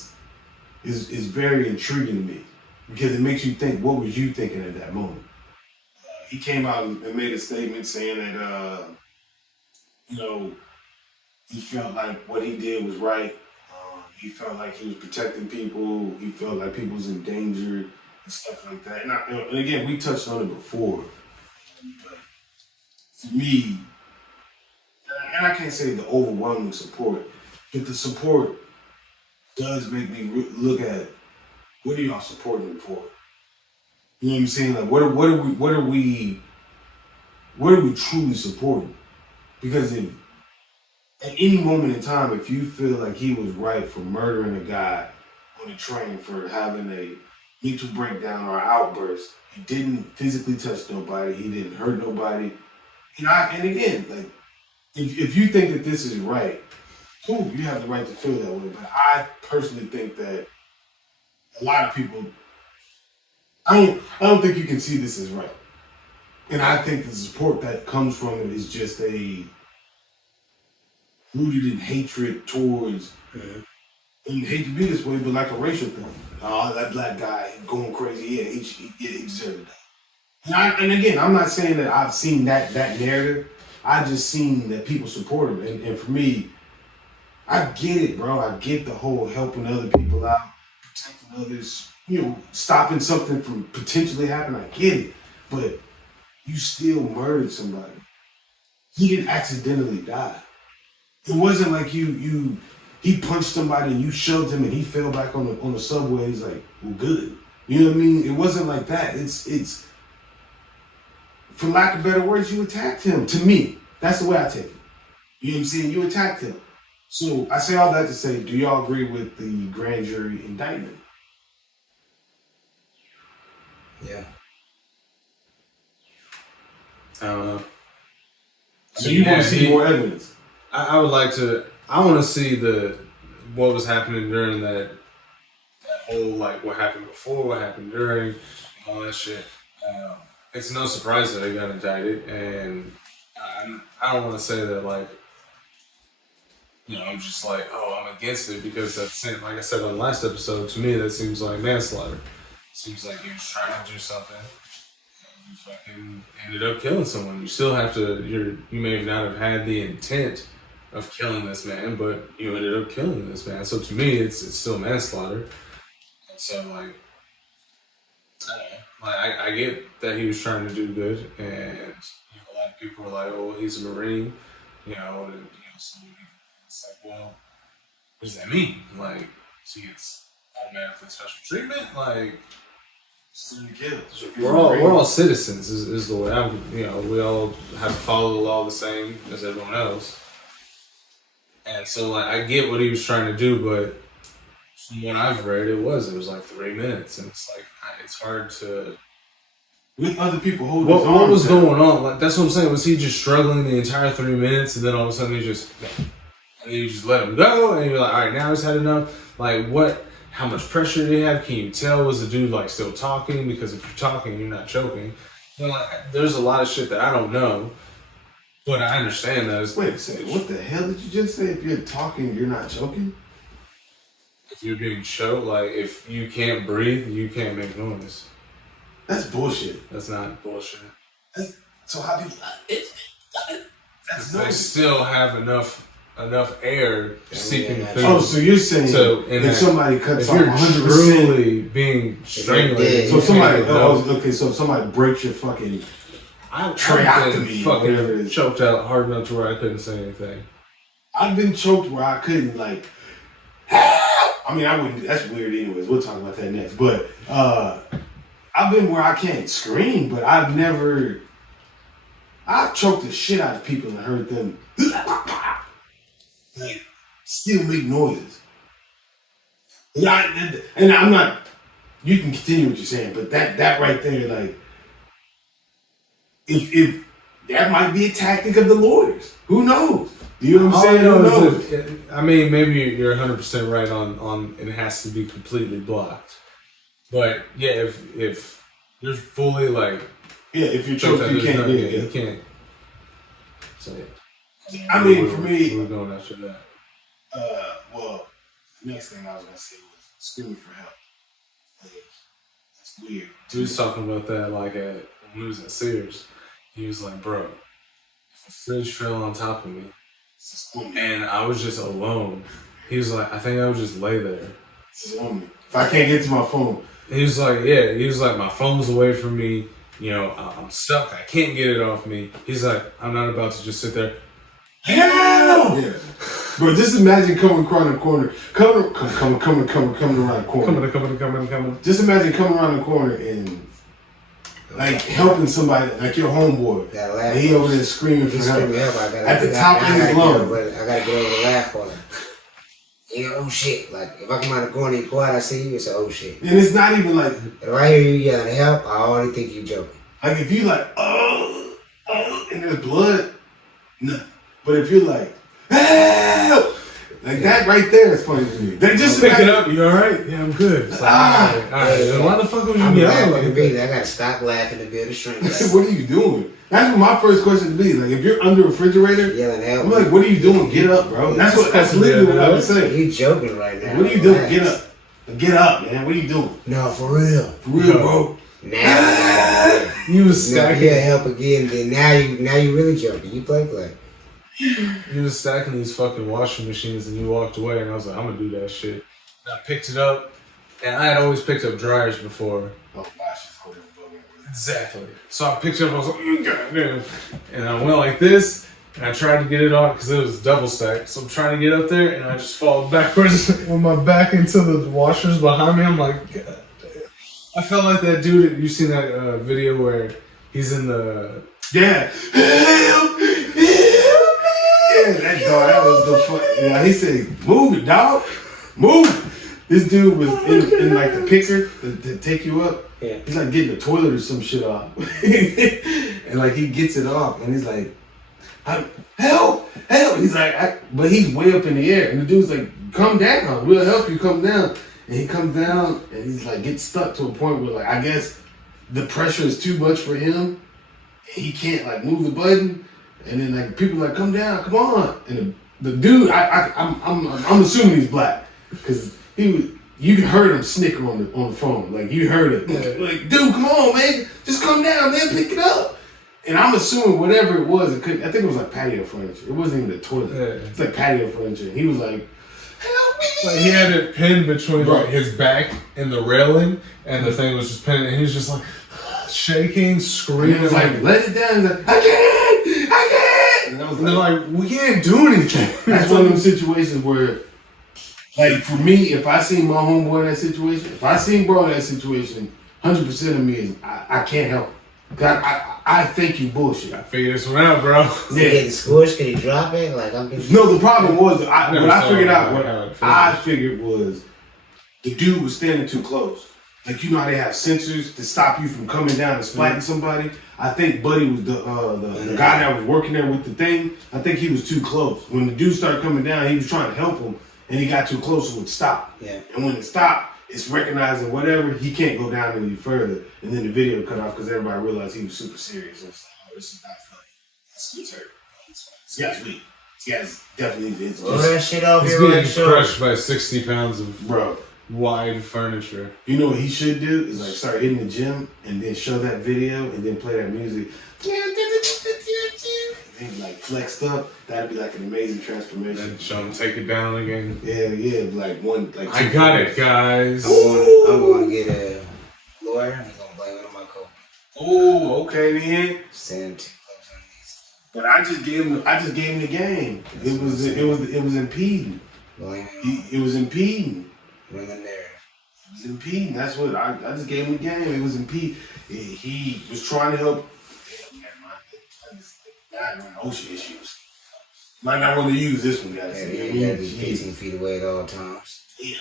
is very intriguing to me because it makes you think, what was you thinking at that moment? He came out and made a statement saying that he felt like what he did was right. He felt like he was protecting people. He felt like people was endangered and stuff like that. And again, we touched on it before. But for me, and I can't say the overwhelming support, but the support does make me look at what are y'all supporting him for? You know what I'm saying? Like, what are we truly supporting? Because if at any moment in time, if you feel like he was right for murdering a guy on a train for having a mental breakdown or outburst, he didn't physically touch nobody, he didn't hurt nobody. And again, like, if you think that this is right, cool, you have the right to feel that way. But I personally think that a lot of people, I don't think you can see this as right. And I think the support that comes from it is just rooted in hatred towards, and hate to be this way, but like a racial thing. Oh, that black guy going crazy, yeah, he deserved that. And again, I'm not saying that I've seen that narrative. I just seen that people support him. And for me, I get it, bro. I get the whole helping other people out, protecting others, stopping something from potentially happening. I get it. But you still murdered somebody. He didn't accidentally die. It wasn't like he punched somebody and you shoved him and he fell back on the subway. He's like, well, good. You know what I mean? It wasn't like that. It's for lack of better words, you attacked him. To me, that's the way I take it. You know what I'm saying? You attacked him. So I say all that to say, do y'all agree with the grand jury indictment? Yeah. I don't know. So you want to see more evidence? I would like to. I want to see what was happening during that whole, like, what happened before, what happened during, all that shit. It's no surprise that they got indicted, and I don't want to say that, like, I'm just like, oh, I'm against it, because that's, like I said on the last episode, to me that seems like manslaughter. Seems like he was trying to do something. You fucking ended up killing someone. You still have to. You may not have had the intent of killing this man, but you ended up killing this man. So to me, it's still manslaughter. And so, like, Like I get that he was trying to do good, and a lot of people were like, "Oh, he's a Marine," so it's like, well, what does that mean? Like, so he gets automatically special treatment? Like, Still in kill. we're all citizens, is the way I'm. We all have to follow the law the same as everyone else, and so like I get what he was trying to do, but from what I've read, it was like 3 minutes, and it's like it's hard to. With other people holding his What was arms going on? Like that's what I'm saying. Was he just struggling the entire 3 minutes, and then all of a sudden you just let him go, and you're like, all right, now he's had enough. Like what? How much pressure did he have? Can you tell? Was the dude like still talking? Because if you're talking, you're not choking. Like there's a lot of shit that I don't know, but I understand that. Wait a second. What the hell did you just say? If you're talking, you're not choking? If you're being choked, like if you can't breathe, you can't make noise. That's bullshit. That's not bullshit. So how do you... That's They still have enough air seeping through. Oh, so you're saying if somebody cuts off 100%... truly being strangulated... So if somebody breaks your fucking tracheotomy, whatever it is. Choked out hard enough to where I couldn't say anything. I've been choked where I couldn't, like... I mean, I wouldn't... That's weird anyways. We'll talk about that next. But, I've been where I can't scream, but I've choked the shit out of people and heard them like still make noises. And I'm not. You can continue what you're saying, but that right there, like, if that might be a tactic of the lawyers, who knows? Do you know what I'm saying? Who knows? I mean, maybe you're 100% right on. It has to be completely blocked. But yeah, if you're fully like if you're choked, you can't. You can't. So yeah. I mean, for me, we're going after that. Well, the next thing I was gonna say was screaming for help. Like, that's weird. He was talking about that like when we was at Sears. He was like, "Bro, if a fridge fell on top of me, and I was just alone," he was like, "I think I would just lay there." This is on me. If I can't get to my phone. He was like, my phone's away from me, I'm stuck, I can't get it off me. He's like, I'm not about to just sit there. Hell! Yeah. Bro, just imagine coming around the corner. Coming around the corner. Coming. Just imagine coming around the corner and like helping somebody, like your homeboy. And he over there screaming for help. At the top of his lungs. I gotta get over the laugh part. Oh shit. Like, if I come out the corner and you go out, I see you, it's a oh shit. And it's not even like... If I hear you yelling help, I already think you joking. Like, if you like, and there's blood, no. But if you're like, help! Like, that right there is funny to me. They just pick it up, you alright? Yeah, I'm good. It's like, alright. Why the fuck would you yell like that? I gotta stop laughing to build a strength. Like, what are you doing? That's what my first question would be. Like, if you're under a refrigerator, yelling help. I'm like, what are you doing? Get up, bro. That's literally what I would say. You joking right now. What are you doing? Get up. Get up, man. What are you doing? No, for real. For real, bro. Now you was stacking. You help again, then now you really joking. You play. You was stacking these fucking washing machines and you walked away, and I was like, I'm gonna do that shit. And I picked it up, and I had always picked up dryers before. Oh, gosh. Exactly. So I picked it up, I was like, goddamn. And I went like this, and I tried to get it off because it was double stacked. So I'm trying to get up there, and I just fall backwards with my back into the washers behind me. I'm like, God damn. I felt like that dude. You seen that video where he's in the... Yeah. Help! Yeah, that dog, that was the fun. Yeah, he said, move it, dog. Move it. This dude was in like the picker to take you up. Yeah. He's like getting the toilet or some shit off. And like he gets it off and he's like, help. He's like, but he's way up in the air. And the dude's like, come down. We'll help you come down. And he comes down and he's like, gets stuck to a point where like, I guess the pressure is too much for him. He can't like move the button. And then like people are like, come down, come on. And the dude, I'm assuming he's black. Because you heard him snicker on the phone. Like, you heard it. Like, dude, come on, man. Just come down, man. Pick it up. And I'm assuming whatever it was, I think it was like patio furniture. It wasn't even the toilet. Yeah. It's like patio furniture. He was like, help me. Like he had it pinned between Bro. like his back and the railing, and the thing was just pinned, and he was just like shaking, And screaming, he was like, let it down. He's like, I can't. And I was and they're like, like, we can't do anything. that's one of them situations where, like, for me, if I seen my homeboy in that situation, if I seen bro in that situation, 100% of me is I can't help. I think you bullshit. I figured this one out, bro. Is he getting squished? Can he drop it? Like, I'm confused. No, the problem was what never I saw figured it, out. like, What how it I figured was the dude was standing too close. Like, you know how they have sensors to stop you from coming down and splatting somebody. I think Buddy was the guy that was working there with the thing. I think he was too close. When the dude started coming down, he was trying to help him, and he got too close, so it stopped. Yeah. And when it stopped, it's recognizing whatever, he can't go down any further. And then the video cut off because everybody realized he was super serious. And it's like, oh, this is not funny. It's hurt. This guy's weak. This guy's definitely, it's Blow that shit off He's your right getting shoulder. crushed by 60 pounds of bro. wide furniture. You know what he should do is like start hitting the gym and then show that video and then play that music. And then like flexed up. That'd be like an amazing transformation. And show him take it down again. Yeah, like one, like I got it, guys. I'm going to get a lawyer and he's going to blame it on my coat. Oh, okay then. Stand too close on these. But I just gave him the game. It was impeding. Blame it It was impeding. on the narrative. It was impeding. That's what I just gave him the game. It was impeding. He was trying to help. Ocean issues. Might not want to use this one, guys. Yeah, you gotta be 15 feet away at all times. Yeah.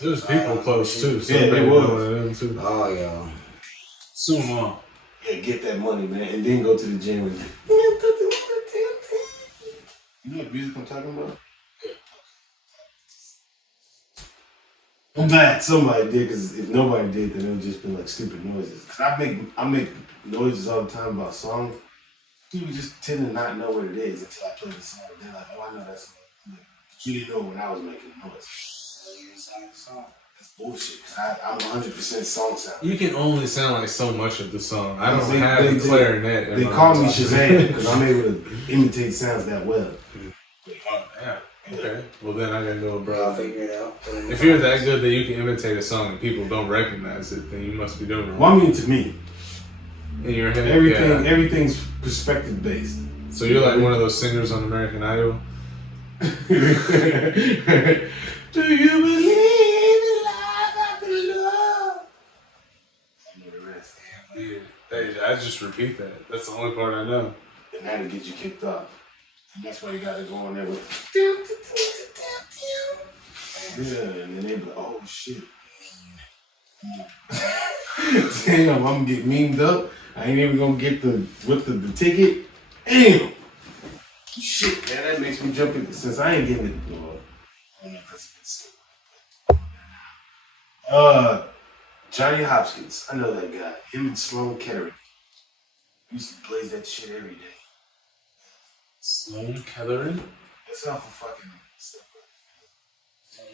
There was people close too. So Yeah, they there were was. one of them too. Oh, yo. Sue them all. Yeah, get that money, man, and then go to the gym. And you know what music I'm talking about? I'm glad somebody did, because if nobody did, then it would just be like stupid noises. Cause I make noises all the time about songs. People just tend to not know what it is until I play the song. They're like, oh, I know that song. But you didn't know when I was making the noise. So you didn't sound the song. That's bullshit. Cause I'm 100% song sound. You can only sound like so much of the song. I don't They- have they- the clarinet. in They my call me life. Shazam because I'm able to imitate sounds that well. Oh, yeah. Okay. Well, then I gotta go, I'll bro. figure it out. If you're that good that you can imitate a song and people don't recognize it, then you must be doing it Well, wrong. I mean, to me, In your head, yeah. everything's perspective based. So you're like one of those singers on American Idol. Do you believe in life after love? I know the rest. Yeah. Hey, I just repeat that. That's the only part I know. And that'll get you kicked off. And that's why you gotta go on there with. Yeah, and then they be like, oh shit. Damn, I'm gonna get memed up. I ain't even gonna get the ticket. Damn. Shit, man, that makes me jump in since I ain't getting it. Lord. I don't know if that's good. Johnny Hopkins. I know that guy. Him and Sloan Kettering. Used to blaze that shit every day. Sloan Kettering? That's off of fucking stuff.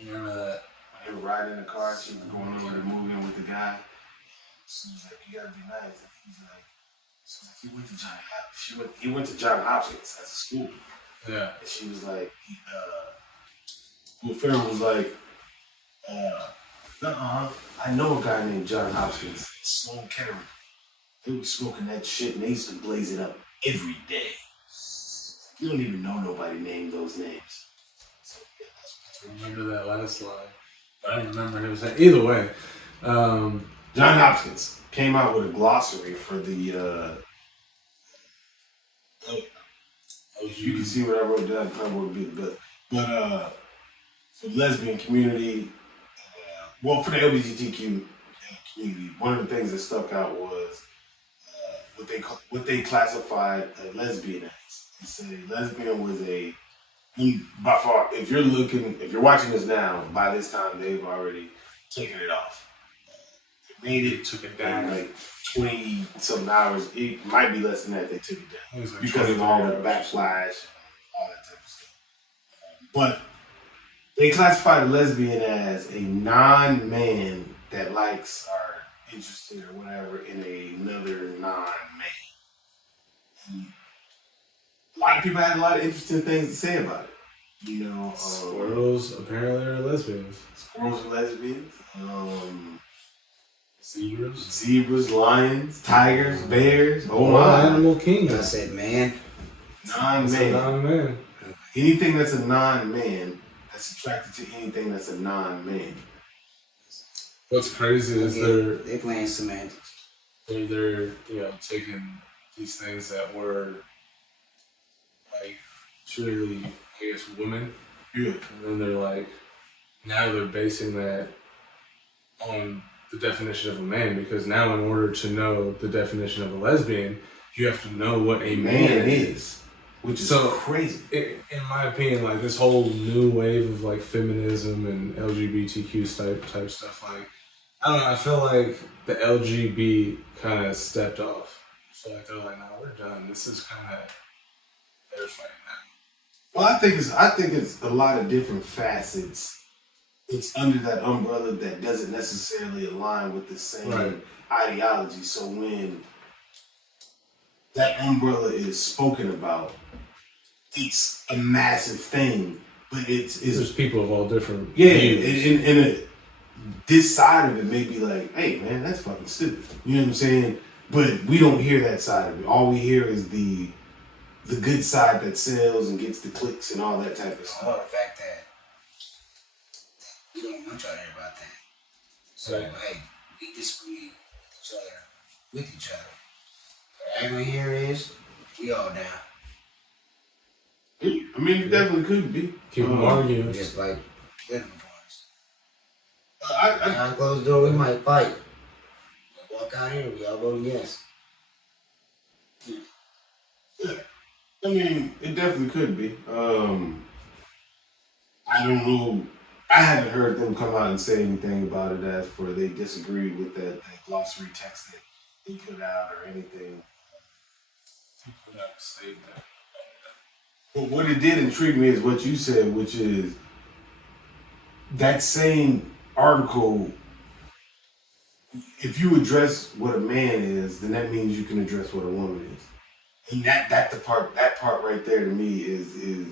Remember that? When they were riding in the car, she was going over the movie with the guy. She was like, you gotta be nice. And he was like, he went to John Hopkins. He went to John Hopkins as a school. Yeah. And she was like, Will Ferrell was like, I know a guy named John Hopkins, Sloan Kettering. They were smoking that shit and they used to blaze it up every day. You don't even know nobody named those names. So, yeah, that's I remember that last line. I don't remember who was that. Either way. John Hopkins came out with a glossary for the. You can see what I wrote down. Probably would be, but for the lesbian community, well, for the LGBTQ community, one of the things that stuck out was what they classified a lesbian as. They said a lesbian was by far. If you're watching this now, by this time they've already taken it off. They made it, took it down like 20 some hours. It might be less than that. They took it down Like because of all the backlash, all that type of stuff. But they classified a lesbian as a non-man that likes or interested or whatever in another non-man. And a lot of people had a lot of interesting things to say about it. You know, Squirrels apparently are lesbians. squirrels are lesbians. Zebras. Zebras, lions, tigers, bears. Oh All my! animal kingdom. I said, man. It's a Non-man. non-man. Anything that's a non-man that's attracted to anything that's a non-man. What's crazy is They're playing semantics. they're taking these things that were like truly, I guess, women, Yeah. and then they're like, now they're basing that on the definition of a man, because now in order to know the definition of a lesbian, you have to know what a man is. Which is So, crazy. In my opinion, like this whole new wave of like feminism and LGBTQ type stuff, like I don't know, I feel like the LGB kind of stepped off. I feel like they're like, nah, we're done. This is kind of they're fighting now. Well, I think it's a lot of different facets. It's under that umbrella that doesn't necessarily align with the same ideology. So when that umbrella is spoken about, it's a massive thing. But There's people of all different views. And this side of it may be like, hey man, that's fucking stupid. You know what I'm saying? But we don't hear that side of it. All we hear is the good side that sells and gets the clicks and all that type of stuff. About the fact that we don't want y'all to hear about that. So, hey, we disagree with each other. What everyone here is, we all down. I mean, it definitely could be. Keep them arguing. Just like living parts. I Behind closed door, we might fight. We walk out here, we all vote yes. I mean, it definitely could be. I don't know. I haven't heard them come out and say anything about it as for they disagreed with that glossary text that they put out or anything. Put out a statement. But what it did intrigue me is what you said, which is that same article. If you address what a man is, then that means you can address what a woman is. And that part right there to me is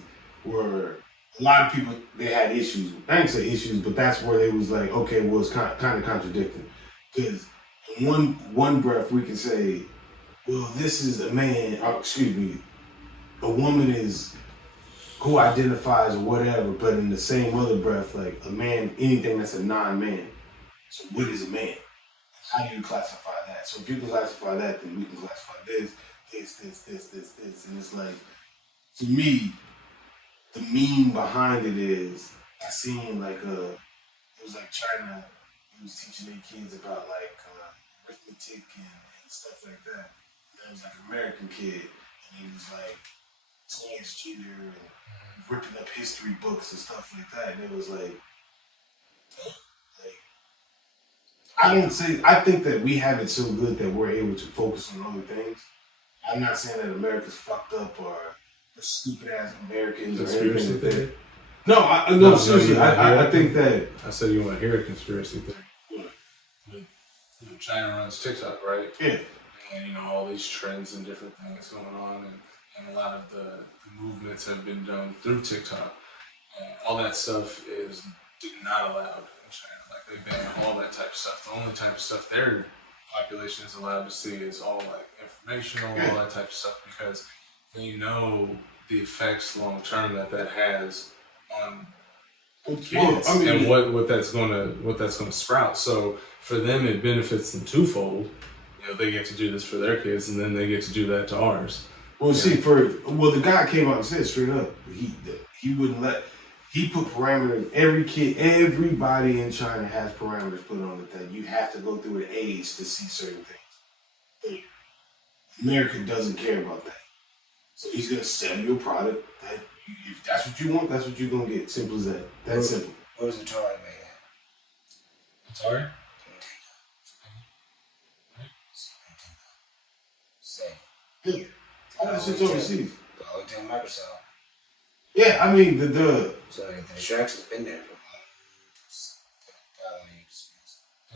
where a lot of people, they had issues. I didn't say issues, but that's where they was like, okay, well, it's kind of contradicting. Because in one breath we can say, well, this is a man, a woman is who identifies or whatever, but in the same other breath, like a man, anything that's a non-man. So what is a man? How do you classify that? So if you can classify that, then we can classify this. And it's like, to me, the meme behind it is, I seen like it was like China, he was teaching their kids about like arithmetic and stuff like that. And there was like an American kid, and he was like transgender and ripping up history books and stuff like that. And it was like I think that we have it so good that we're able to focus on other things. I'm not saying that America's fucked up or the stupid ass Americans or anything like that. No, seriously. I think that. I said you want to hear a conspiracy theory. China runs TikTok, right? Yeah. And all these trends and different things going on, and a lot of the movements have been done through TikTok. All that stuff is not allowed in China. Like they ban all that type of stuff. The only type of stuff their population is allowed to see is all like informational, all that type of stuff, because they know the effects long term that has on kids and what that's gonna sprout. So for them, it benefits them twofold. They get to do this for their kids, and then they get to do that to ours. Well, the guy came out and said straight up, he wouldn't let. He put parameters. Everybody in China has parameters put on it that you have to go through an age to see certain things. America doesn't care about that. So he's gonna sell you a product that if that's what you want, that's what you're gonna get. Simple as that. That's simple. What was the Atari made at? Atari? Say. Yeah. All that shit's overseas. All tell Microsoft. Yeah, I mean the. So the distraction's been there for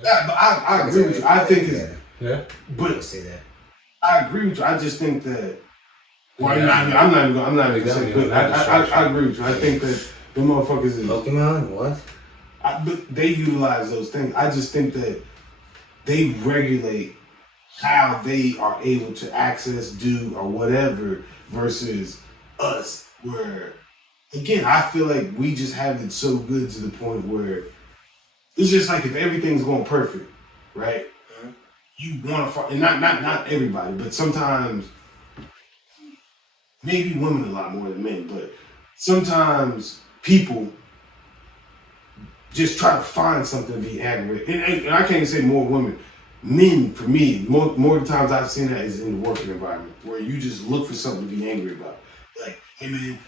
Yeah, but I agree with you. I think it's yeah. But say that. I agree with you. I just think that Well, I'm not even saying, but I agree with you. I think that the motherfuckers is. Pokemon? What? But they utilize those things. I just think that they regulate how they are able to access, do, or whatever versus us. Where, again, I feel like we just have it so good to the point where it's just like if everything's going perfect, right? Mm-hmm. You want to, and not everybody, but sometimes. Maybe women a lot more than men, but sometimes people just try to find something to be aggravated. And I can't say more women. Men, for me, more of the times I've seen that is in the working environment, where you just look for something to be angry about. Like, hey man,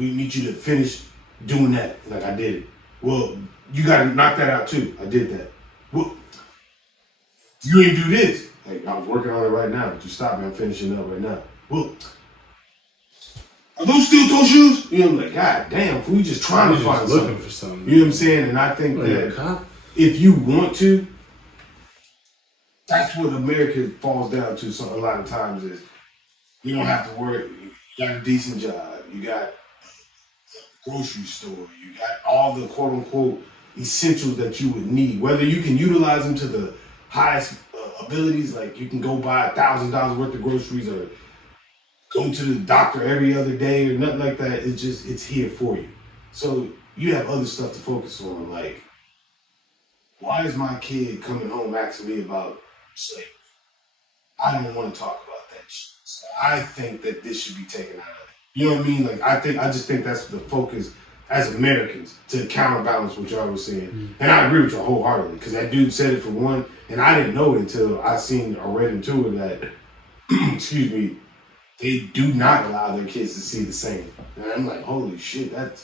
we need you to finish doing that. Like, I did it. Well, you got to knock that out too. I did that. Well, you ain't do this. Like, I was working on it right now, but you stopped me. I'm finishing up right now. Well, are those steel toe shoes? You know, I'm like, God damn, we just trying to find looking for something. You know what I'm saying? And I think that if you want to, that's what America falls down to. So a lot of times is you don't have to worry. You got a decent job. You got a grocery store. You got all the quote unquote essentials that you would need. Whether you can utilize them to the highest abilities, like you can go buy $1,000 worth of groceries or go to the doctor every other day or nothing like that. It's here for you. So you have other stuff to focus on. Like, why is my kid coming home asking me about slavery? I don't want to talk about that shit. So I think that this should be taken out of it. You know what I mean? Like, I just think that's the focus as Americans to counterbalance what y'all was saying. Mm-hmm. And I agree with you wholeheartedly because that dude said it for one, and I didn't know it until I seen or read into it that, excuse me, they do not allow their kids to see the same. And I'm like, holy shit, that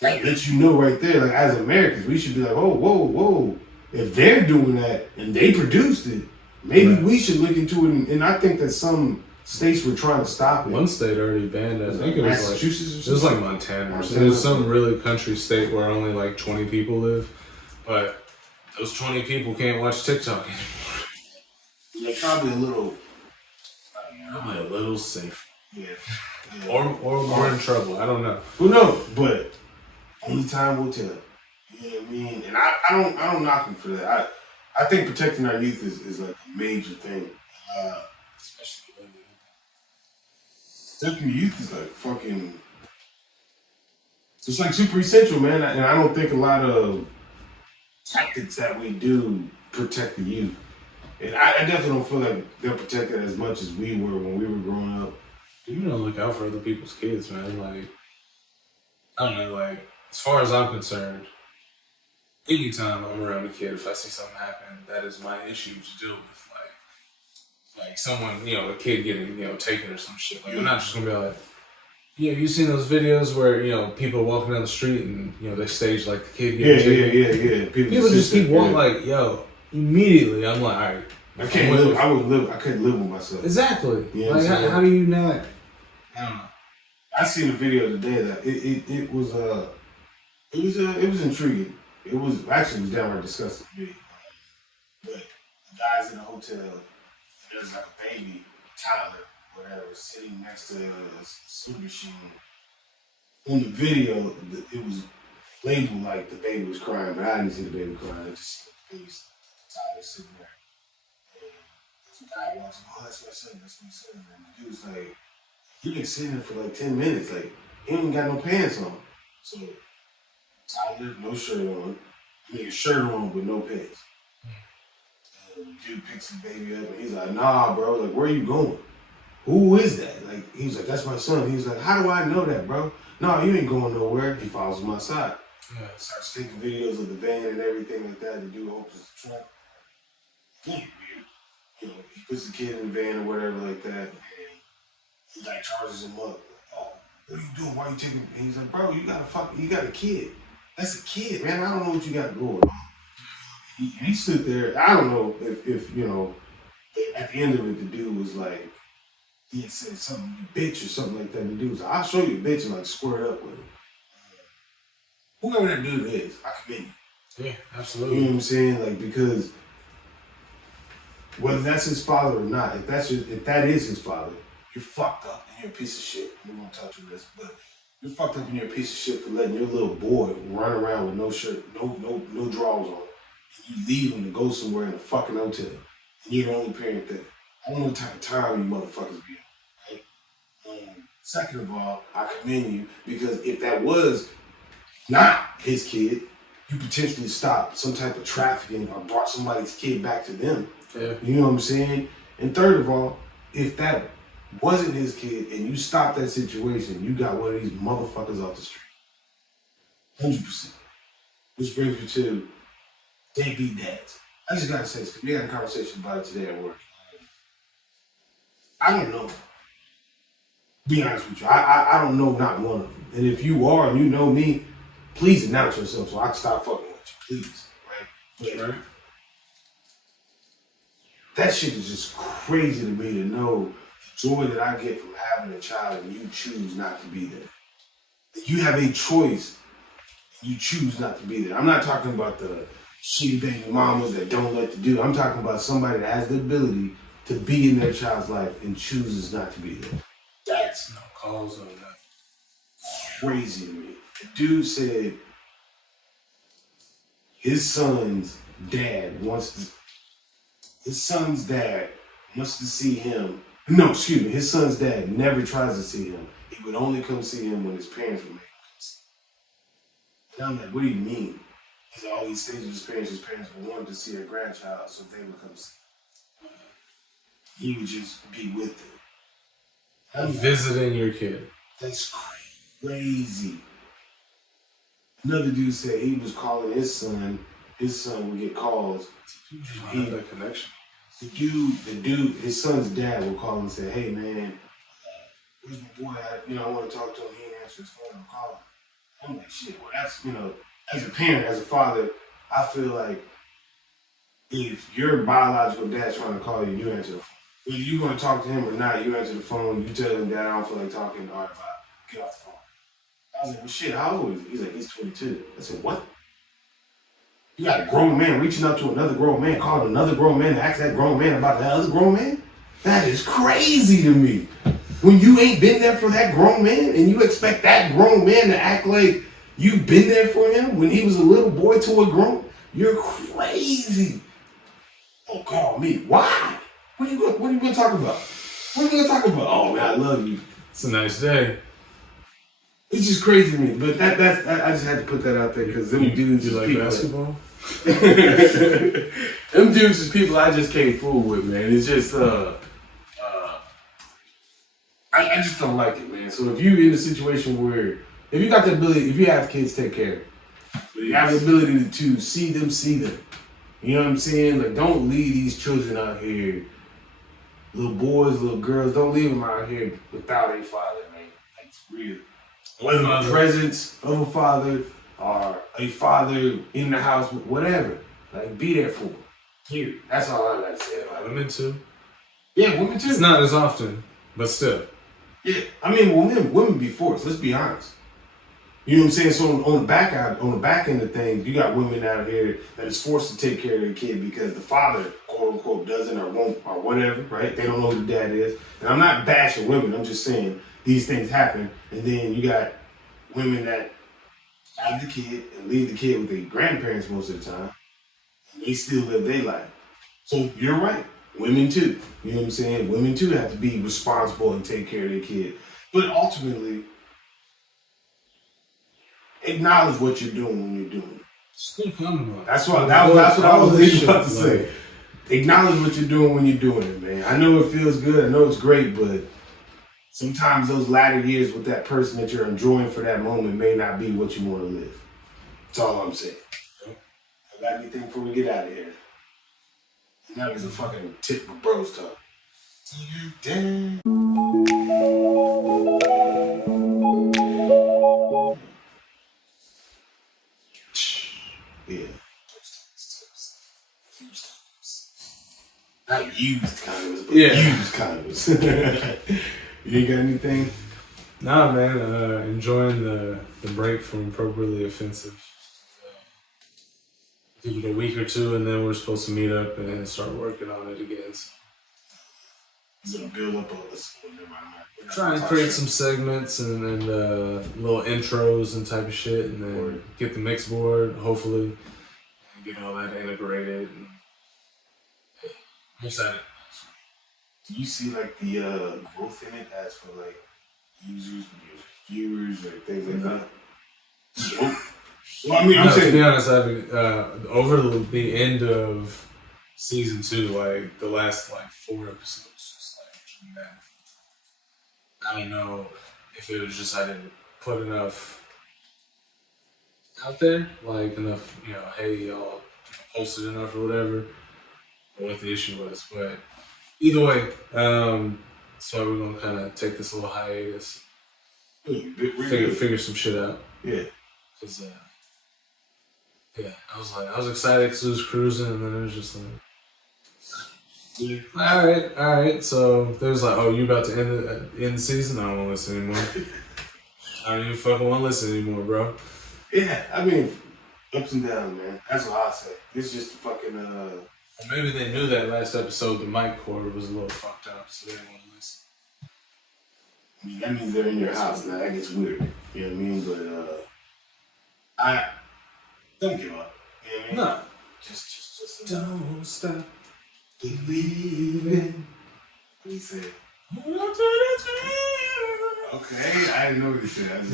lets you know right there. Like, as Americans, we should be like, oh, whoa. If they're doing that and they produced it, maybe we should look into it. And I think that some states were trying to stop it. One state already banned it. I think it was Massachusetts like, it was like Montana or something. There's some really country state where only like 20 people live. But those 20 people can't watch TikTok anymore. They're probably a little... Probably a little safe. Yeah. Or more in trouble. I don't know. Who knows? But only time will tell. You know what I mean? And I don't knock them for that. I think protecting our youth is like a major thing. Especially women. Protecting the youth is like fucking... It's like super essential, man. And I don't think a lot of tactics that we do protect the youth. And I definitely don't feel like they're protected as much as we were when we were growing up. You don't look out for other people's kids, man. Like, I don't know, like, as far as I'm concerned, anytime I'm around a kid, if I see something happen, that is my issue to deal with. Like someone, a kid getting, taken or some shit. Like, I'm not just gonna be like, you seen those videos where, people are walking down the street and, they stage like the kid getting taken? Yeah. People just keep walking like, immediately, I'm like, all right. I couldn't live with myself. Exactly. You know like, how do you not? I don't know. I seen a video today that it was intriguing. It was downright disgusting to me. But the guys in the hotel, there's like a baby, toddler, whatever, sitting next to a sleep machine. On the video, it was labeled like the baby was crying, but I didn't see the baby crying. I just saw the baby, toddler sitting there. And the guy walks up, that's my son. And the dude's like, he been sitting there for like 10 minutes. Like, he ain't got no pants on. So, toddler, no shirt on. Nigga shirt on with no pants. And the dude picks the baby up and he's like, nah, bro, like, where are you going? Who is that? Like, he was like, that's my son. He was like, how do I know that, bro? No, you ain't going nowhere. He follows him outside. Yeah. Starts taking videos of the van and everything like that. The dude opens the trunk. Yeah, weird. He puts the kid in the van or whatever like that. And he like charges him up. Like, oh, what are you doing? Why are you taking? And he's like, bro, you got a kid. That's a kid, man. I don't know what you got going on. He stood there. I don't know if at the end of it, the dude was like, he had said something, you bitch, or something like that. The dude was like, I'll show you a bitch, and like squared up with him. Whoever that dude is, I commend you. Yeah, absolutely. You know what I'm saying? Like, because whether that's his father or not, if that is his father, you're fucked up and you're a piece of shit. We won't touch on this, but you're fucked up and you're a piece of shit for letting your little boy run around with no shirt, no drawers on. And you leave him to go somewhere in a fucking hotel. And you're the only parent there. I don't know what type of time you motherfuckers be on, right? Second of all, I commend you because if that was not his kid, you potentially stopped some type of trafficking or brought somebody's kid back to them. Yeah. You know what I'm saying? And third of all, if that wasn't his kid and you stopped that situation, you got one of these motherfuckers off the street. 100%. Which brings me to deadbeat dads. I just gotta say this, we had a conversation about it today at work. I don't know. Be honest with you, I don't know not one of them. And if you are and you know me, please announce yourself so I can stop fucking with you, please. Right? But, Right. that shit is just crazy to me to know the joy that I get from having a child and you choose not to be there. You have a choice and you choose not to be there. I'm not talking about the shitty baby mamas that don't let to do. I'm talking about somebody that has the ability to be in their child's life and chooses not to be there. That's No calls on that. crazy to me. The dude said his son's dad wants to see him. No, excuse me. His son's dad never tries to see him. He would only come see him when his parents would make him see him. And I'm like, what do you mean? He's always stays with his parents would want to see their grandchild, so they would come see him. He would just be with them. I'm like, Visiting your kid. that's crazy. Another dude said he was calling his son. His son would get calls. You have that connection. The dude, his son's dad would call him and say, "Hey man, where's my boy? I want to talk to him. He ain't answer his phone. I'm calling." I'm like, shit. Well, that's as a parent, as a father, I feel like if your biological dad's trying to call you, you answer the phone. Whether you're going to talk to him or not, you answer the phone. You tell him, "Dad, I don't feel like talking." All right, bye. Get off the phone. I was like, well, shit. How old is he? He's like, he's 22. I said, what? You got a grown man reaching up to another grown man, calling another grown man to ask that grown man about that other grown man? That is crazy to me. When you ain't been there for that grown man and you expect that grown man to act like you've been there for him when he was a little boy to a grown, you're crazy. Don't call me. Why? What are you going to talk about? What are you going to talk about? Oh, man, I love you. It's a nice day. It's just crazy to me. But I just had to put that out there because them dudes You is like people. basketball? Them dudes is people I just can't fool with, man. It's just I just don't like it, man. So if you in a situation where if you got the ability, if you have kids, take care of them. But you have the ability to see them. You know what I'm saying? Like, don't leave these children out here, little boys, little girls. Don't leave them out here without a father, man. Like, for real. Whether the presence of a father or a father in the house, whatever. Like, be there for them. Here. That's all I gotta say about it. Women too. Yeah, women too. It's not as often, but still. Yeah, I mean, women be forced. Let's be honest. You know what I'm saying? So on the back end of things, you got women out here that is forced to take care of their kid because the father, quote unquote, doesn't or won't or whatever, right? They don't know who the dad is. And I'm not bashing women. I'm just saying these things happen. And then you got women that have the kid and leave the kid with their grandparents most of the time, and they still live their life. So you're right. Women too. You know what I'm saying? Women too have to be responsible and take care of their kid. But ultimately, acknowledge what you're doing when you're doing it. Still coming. That's what I was about to say. Acknowledge what you're doing when you're doing it, man. I know it feels good. I know it's great, but sometimes those latter years with that person that you're enjoying for that moment may not be what you want to live. That's all I'm saying. I got anything before we get out of here? And that was a fucking tip of BrosTalk. Damn. Yeah. Not used condoms, but used condoms. You ain't got anything? Nah, man. Enjoying the break from appropriately offensive. Give it a week or two, and then we're supposed to meet up and start working on it again. So. He's gonna build up all this. Never mind. Try and create some segments and little intros and type of shit, and then get the mix board, hopefully, and get all that integrated. And I'm excited. Do you see like the growth in it as for like users, viewers, or things like that? Well, I mean, I'm saying, to be honest, over the end of season 2, like the last like 4 episodes, just like dramatic. I don't know if it was just I didn't put enough out there, like enough, hey y'all posted enough or whatever, or what the issue was. But either way, so we're gonna kind of take this little hiatus, figure some shit out. Yeah. Cause I was excited because it was cruising, and then it was just like. Yeah. All right. So they was like, "Oh, you about to end the season? I don't want to listen anymore. I don't even fucking want to listen anymore, bro." Yeah, I mean, ups and downs, man. That's what I say. It's just fucking. Well, maybe they knew that last episode the mic cord was a little fucked up, so they didn't want to listen. I mean, that means they're in your house now. That gets weird. You know what I mean? But I don't give up. You know what I mean? No. Just Don't stop. Believing. What he said? Okay, I didn't know what he said. You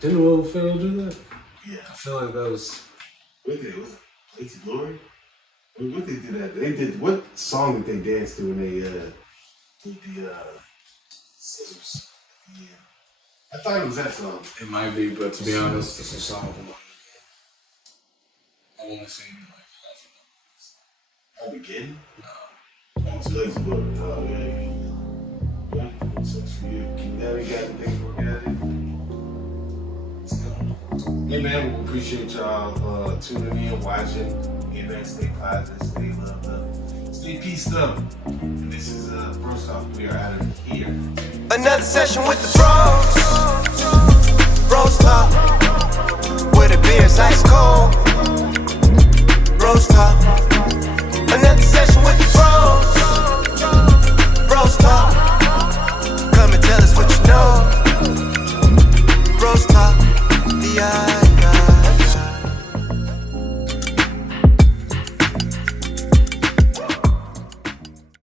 didn't Will Ferrell do that? Yeah. I feel like that was. What did it? Was it Place of Glory? What they did that? They did what song did they dance to when they did the scissors? Yeah. I thought it was that song. It might be, but to be honest, it's a song. I've only seen like half At the beginning? No. It's Place of Glory. Oh yeah. Yeah. Sucks for you. Now we got anything for it. Hey man, we appreciate y'all tuning in, watching. Hey man, stay positive, stay loved up, stay peaced up. And this is BrosTalk. We are out of here. Another session with the bros talk, where the beer's ice cold. Bros talk.